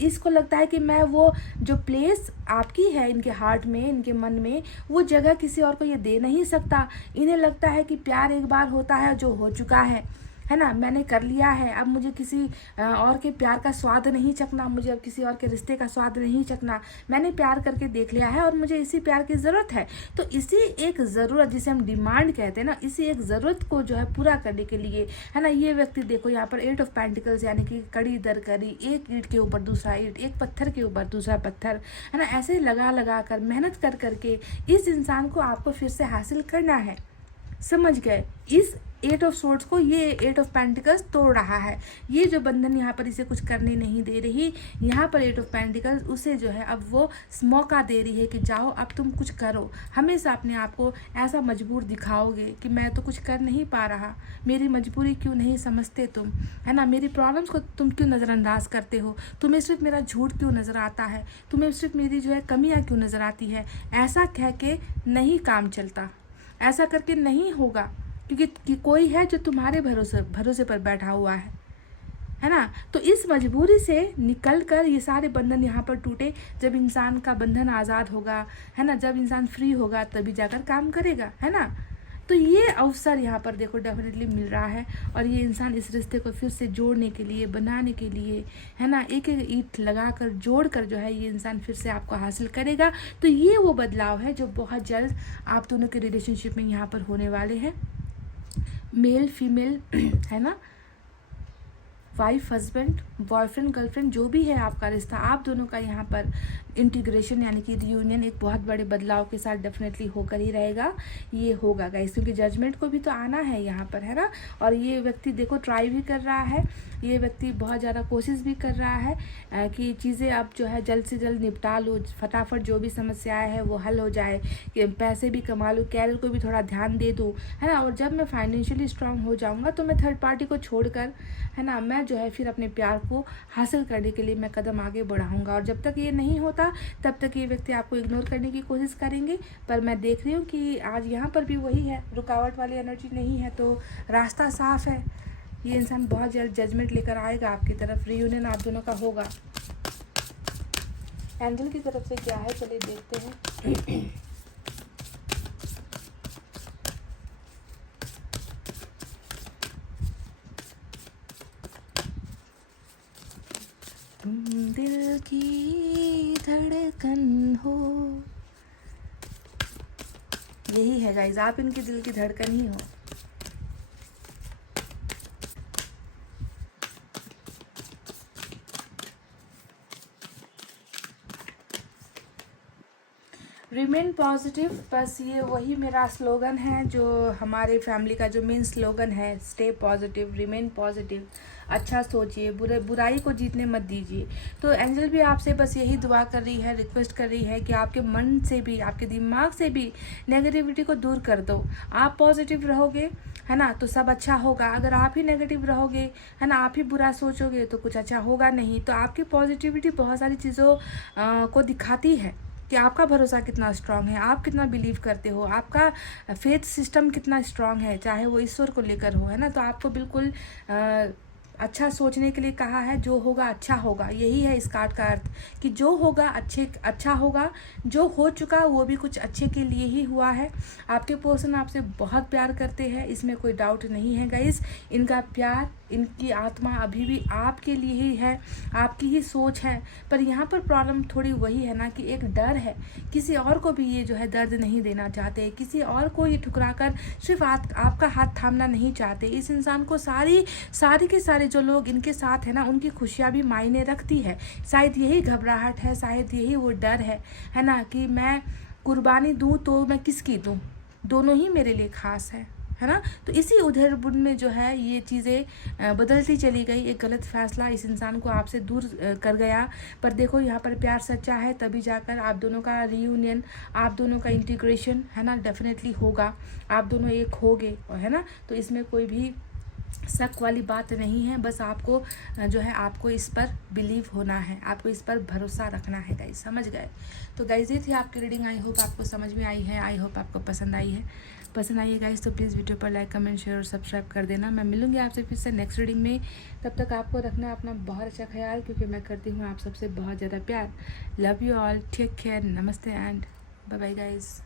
इसको लगता है कि मैं वो जो प्लेस आपकी है इनके हार्ट में, इनके मन में, वो जगह किसी और को ये दे नहीं सकता। इन्हें लगता है कि प्यार एक बार होता है जो हो चुका है ना, मैंने कर लिया है, अब मुझे किसी और के प्यार का स्वाद नहीं चखना, मुझे अब किसी और के रिश्ते का स्वाद नहीं चखना, मैंने प्यार करके देख लिया है और मुझे इसी प्यार की ज़रूरत है। तो इसी एक ज़रूरत जिसे हम डिमांड कहते हैं ना, इसी एक ज़रूरत को जो है पूरा करने के लिए, है ना, ये व्यक्ति देखो यहाँ पर 8 ऑफ पेंटिकल्स यानी कि कड़ी दर कड़ी, एक ईंट के ऊपर दूसरा ईंट, एक पत्थर के ऊपर दूसरा पत्थर, है ना, ऐसे लगा कर मेहनत कर करके इस इंसान को आपको फिर से हासिल करना है। समझ गए? इस 8 ऑफ सोर्ड्स को ये 8 ऑफ पेंटिकल्स तोड़ रहा है। ये जो बंधन यहाँ पर इसे कुछ करने नहीं दे रही, यहाँ पर 8 ऑफ पेंटिकल्स उसे जो है अब वो मौका दे रही है कि जाओ अब तुम कुछ करो। हमेशा अपने आप को ऐसा मजबूर दिखाओगे कि मैं तो कुछ कर नहीं पा रहा, मेरी मजबूरी क्यों नहीं समझते तुम, है ना, मेरी प्रॉब्लम्स को तुम क्यों नज़रअंदाज करते हो, तुम्हें सिर्फ मेरा झूठ क्यों नज़र आता है, तुम्हें सिर्फ मेरी जो है कमियाँ क्यों नज़र आती है। ऐसा कह के नहीं काम चलता, ऐसा करके नहीं होगा, क्योंकि कोई है जो तुम्हारे भरोसे पर बैठा हुआ है ना। तो इस मजबूरी से निकल कर ये सारे बंधन यहाँ पर टूटे। जब इंसान का बंधन आज़ाद होगा, है ना, जब इंसान फ्री होगा तभी जाकर काम करेगा, है ना। तो ये अवसर यहाँ पर देखो डेफिनेटली मिल रहा है और ये इंसान इस रिश्ते को फिर से जोड़ने के लिए, बनाने के लिए, है ना, एक एक ईंट लगा कर जोड़ कर जो है ये इंसान फिर से आपको हासिल करेगा। तो ये वो बदलाव है जो बहुत जल्द आप दोनों के रिलेशनशिप में यहाँ पर होने वाले हैं। मेल फीमेल, है ना, वाइफ हस्बैंड, बॉयफ्रेंड गर्लफ्रेंड, जो भी है आपका रिश्ता, आप दोनों का यहाँ पर इंटीग्रेशन यानी कि रियूनियन एक बहुत बड़े बदलाव के साथ डेफिनेटली होकर ही रहेगा। ये होगा गाइस, क्योंकि जजमेंट को भी तो आना है यहाँ पर, है ना। और ये व्यक्ति देखो ट्राई भी कर रहा है, ये व्यक्ति बहुत ज़्यादा कोशिश भी कर रहा है कि चीज़ें अब जो है जल्द से जल्द निपटा लूँ, फटाफट जो भी समस्याएं है वो हल हो जाए, कि पैसे भी कमा लूँ, कैरियर को भी थोड़ा ध्यान दे दूँ, है ना। और जब मैं फाइनेंशियली स्ट्रांग हो जाऊँगा तो मैं थर्ड पार्टी को छोड़कर, है ना, मैं जो है फिर अपने प्यार को हासिल करने के लिए मैं कदम आगे बढ़ाऊँगा। और जब तक ये नहीं होता तब तक ये व्यक्ति आपको इग्नोर करने की कोशिश करेंगे। पर मैं देख रही हूँ कि आज यहाँ पर भी वही है, रुकावट वाली एनर्जी नहीं है, तो रास्ता साफ है। ये इंसान बहुत जल्द जजमेंट लेकर आएगा आपकी तरफ, रियूनियन आप दोनों का होगा। एंजल की तरफ से क्या है चलिए देखते हैं। तुम दिल की धड़कन हो, यही है गाइज, आप इनके दिल की धड़कन ही हो। रिमेन पॉजिटिव, बस ये वही मेरा स्लोगन है जो हमारे फैमिली का जो मेन स्लोगन है, स्टे पॉजिटिव, रिमेन पॉजिटिव। अच्छा सोचिए, बुराई को जीतने मत दीजिए। तो एंजल भी आपसे बस यही दुआ कर रही है, रिक्वेस्ट कर रही है कि आपके मन से भी, आपके दिमाग से भी नेगेटिविटी को दूर कर दो। आप पॉजिटिव रहोगे है ना तो सब अच्छा होगा। अगर आप ही नेगेटिव रहोगे है ना, आप ही बुरा सोचोगे तो कुछ अच्छा होगा नहीं। तो आपकी पॉजिटिविटी बहुत सारी चीज़ों को दिखाती है कि आपका भरोसा कितना स्ट्रांग है, आप कितना बिलीव करते हो, आपका फेथ सिस्टम कितना स्ट्रांग है, चाहे वो ईश्वर को लेकर हो है ना। तो आपको बिल्कुल अच्छा सोचने के लिए कहा है, जो होगा अच्छा होगा। यही है इस कार्ड का अर्थ कि जो होगा अच्छा होगा, जो हो चुका वो भी कुछ अच्छे के लिए ही हुआ है। आपके पर्सन आपसे बहुत प्यार करते हैं, इसमें कोई डाउट नहीं है गाइस। इनका प्यार, इनकी आत्मा अभी भी आपके लिए ही है, आपकी ही सोच है। पर यहाँ पर प्रॉब्लम थोड़ी वही है ना कि एक डर है, किसी और को भी ये जो है दर्द नहीं देना चाहते, किसी और को ये ठुकरा कर सिर्फ आपका हाथ थामना नहीं चाहते। इस इंसान को सारी के सारे जो लोग इनके साथ है ना, उनकी खुशियाँ भी मायने रखती है। शायद यही घबराहट है, शायद यही वो डर है ना, कि मैं कुर्बानी दूँ तो मैं किसकी दूँ, दोनों ही मेरे लिए खास है ना। तो इसी उधर बुन में जो है ये चीज़ें बदलती चली गई। एक गलत फैसला इस इंसान को आपसे दूर कर गया। पर देखो यहाँ पर प्यार सच्चा है, तभी जाकर आप दोनों का रियूनियन, आप दोनों का इंटीग्रेशन है ना डेफिनेटली होगा। आप दोनों एक होगे है ना, तो इसमें कोई भी शक वाली बात नहीं है। बस आपको जो है आपको इस पर बिलीव होना है, आपको इस पर भरोसा रखना है गाइस, समझ गए। तो गाइस ये थी आपकी रीडिंग, आई होप आपको समझ में आई है, आई होप आपको पसंद आई है गाइस। तो प्लीज़ वीडियो पर लाइक, कमेंट, शेयर और सब्सक्राइब कर देना। मैं मिलूंगी आपसे फिर से नेक्स्ट रीडिंग में। तब तक आपको रखना अपना बहुत अच्छा ख्याल, क्योंकि मैं करती हूँ आप सबसे बहुत ज़्यादा प्यार। Love you all, take care, नमस्ते एंड बाय बाय गाइस।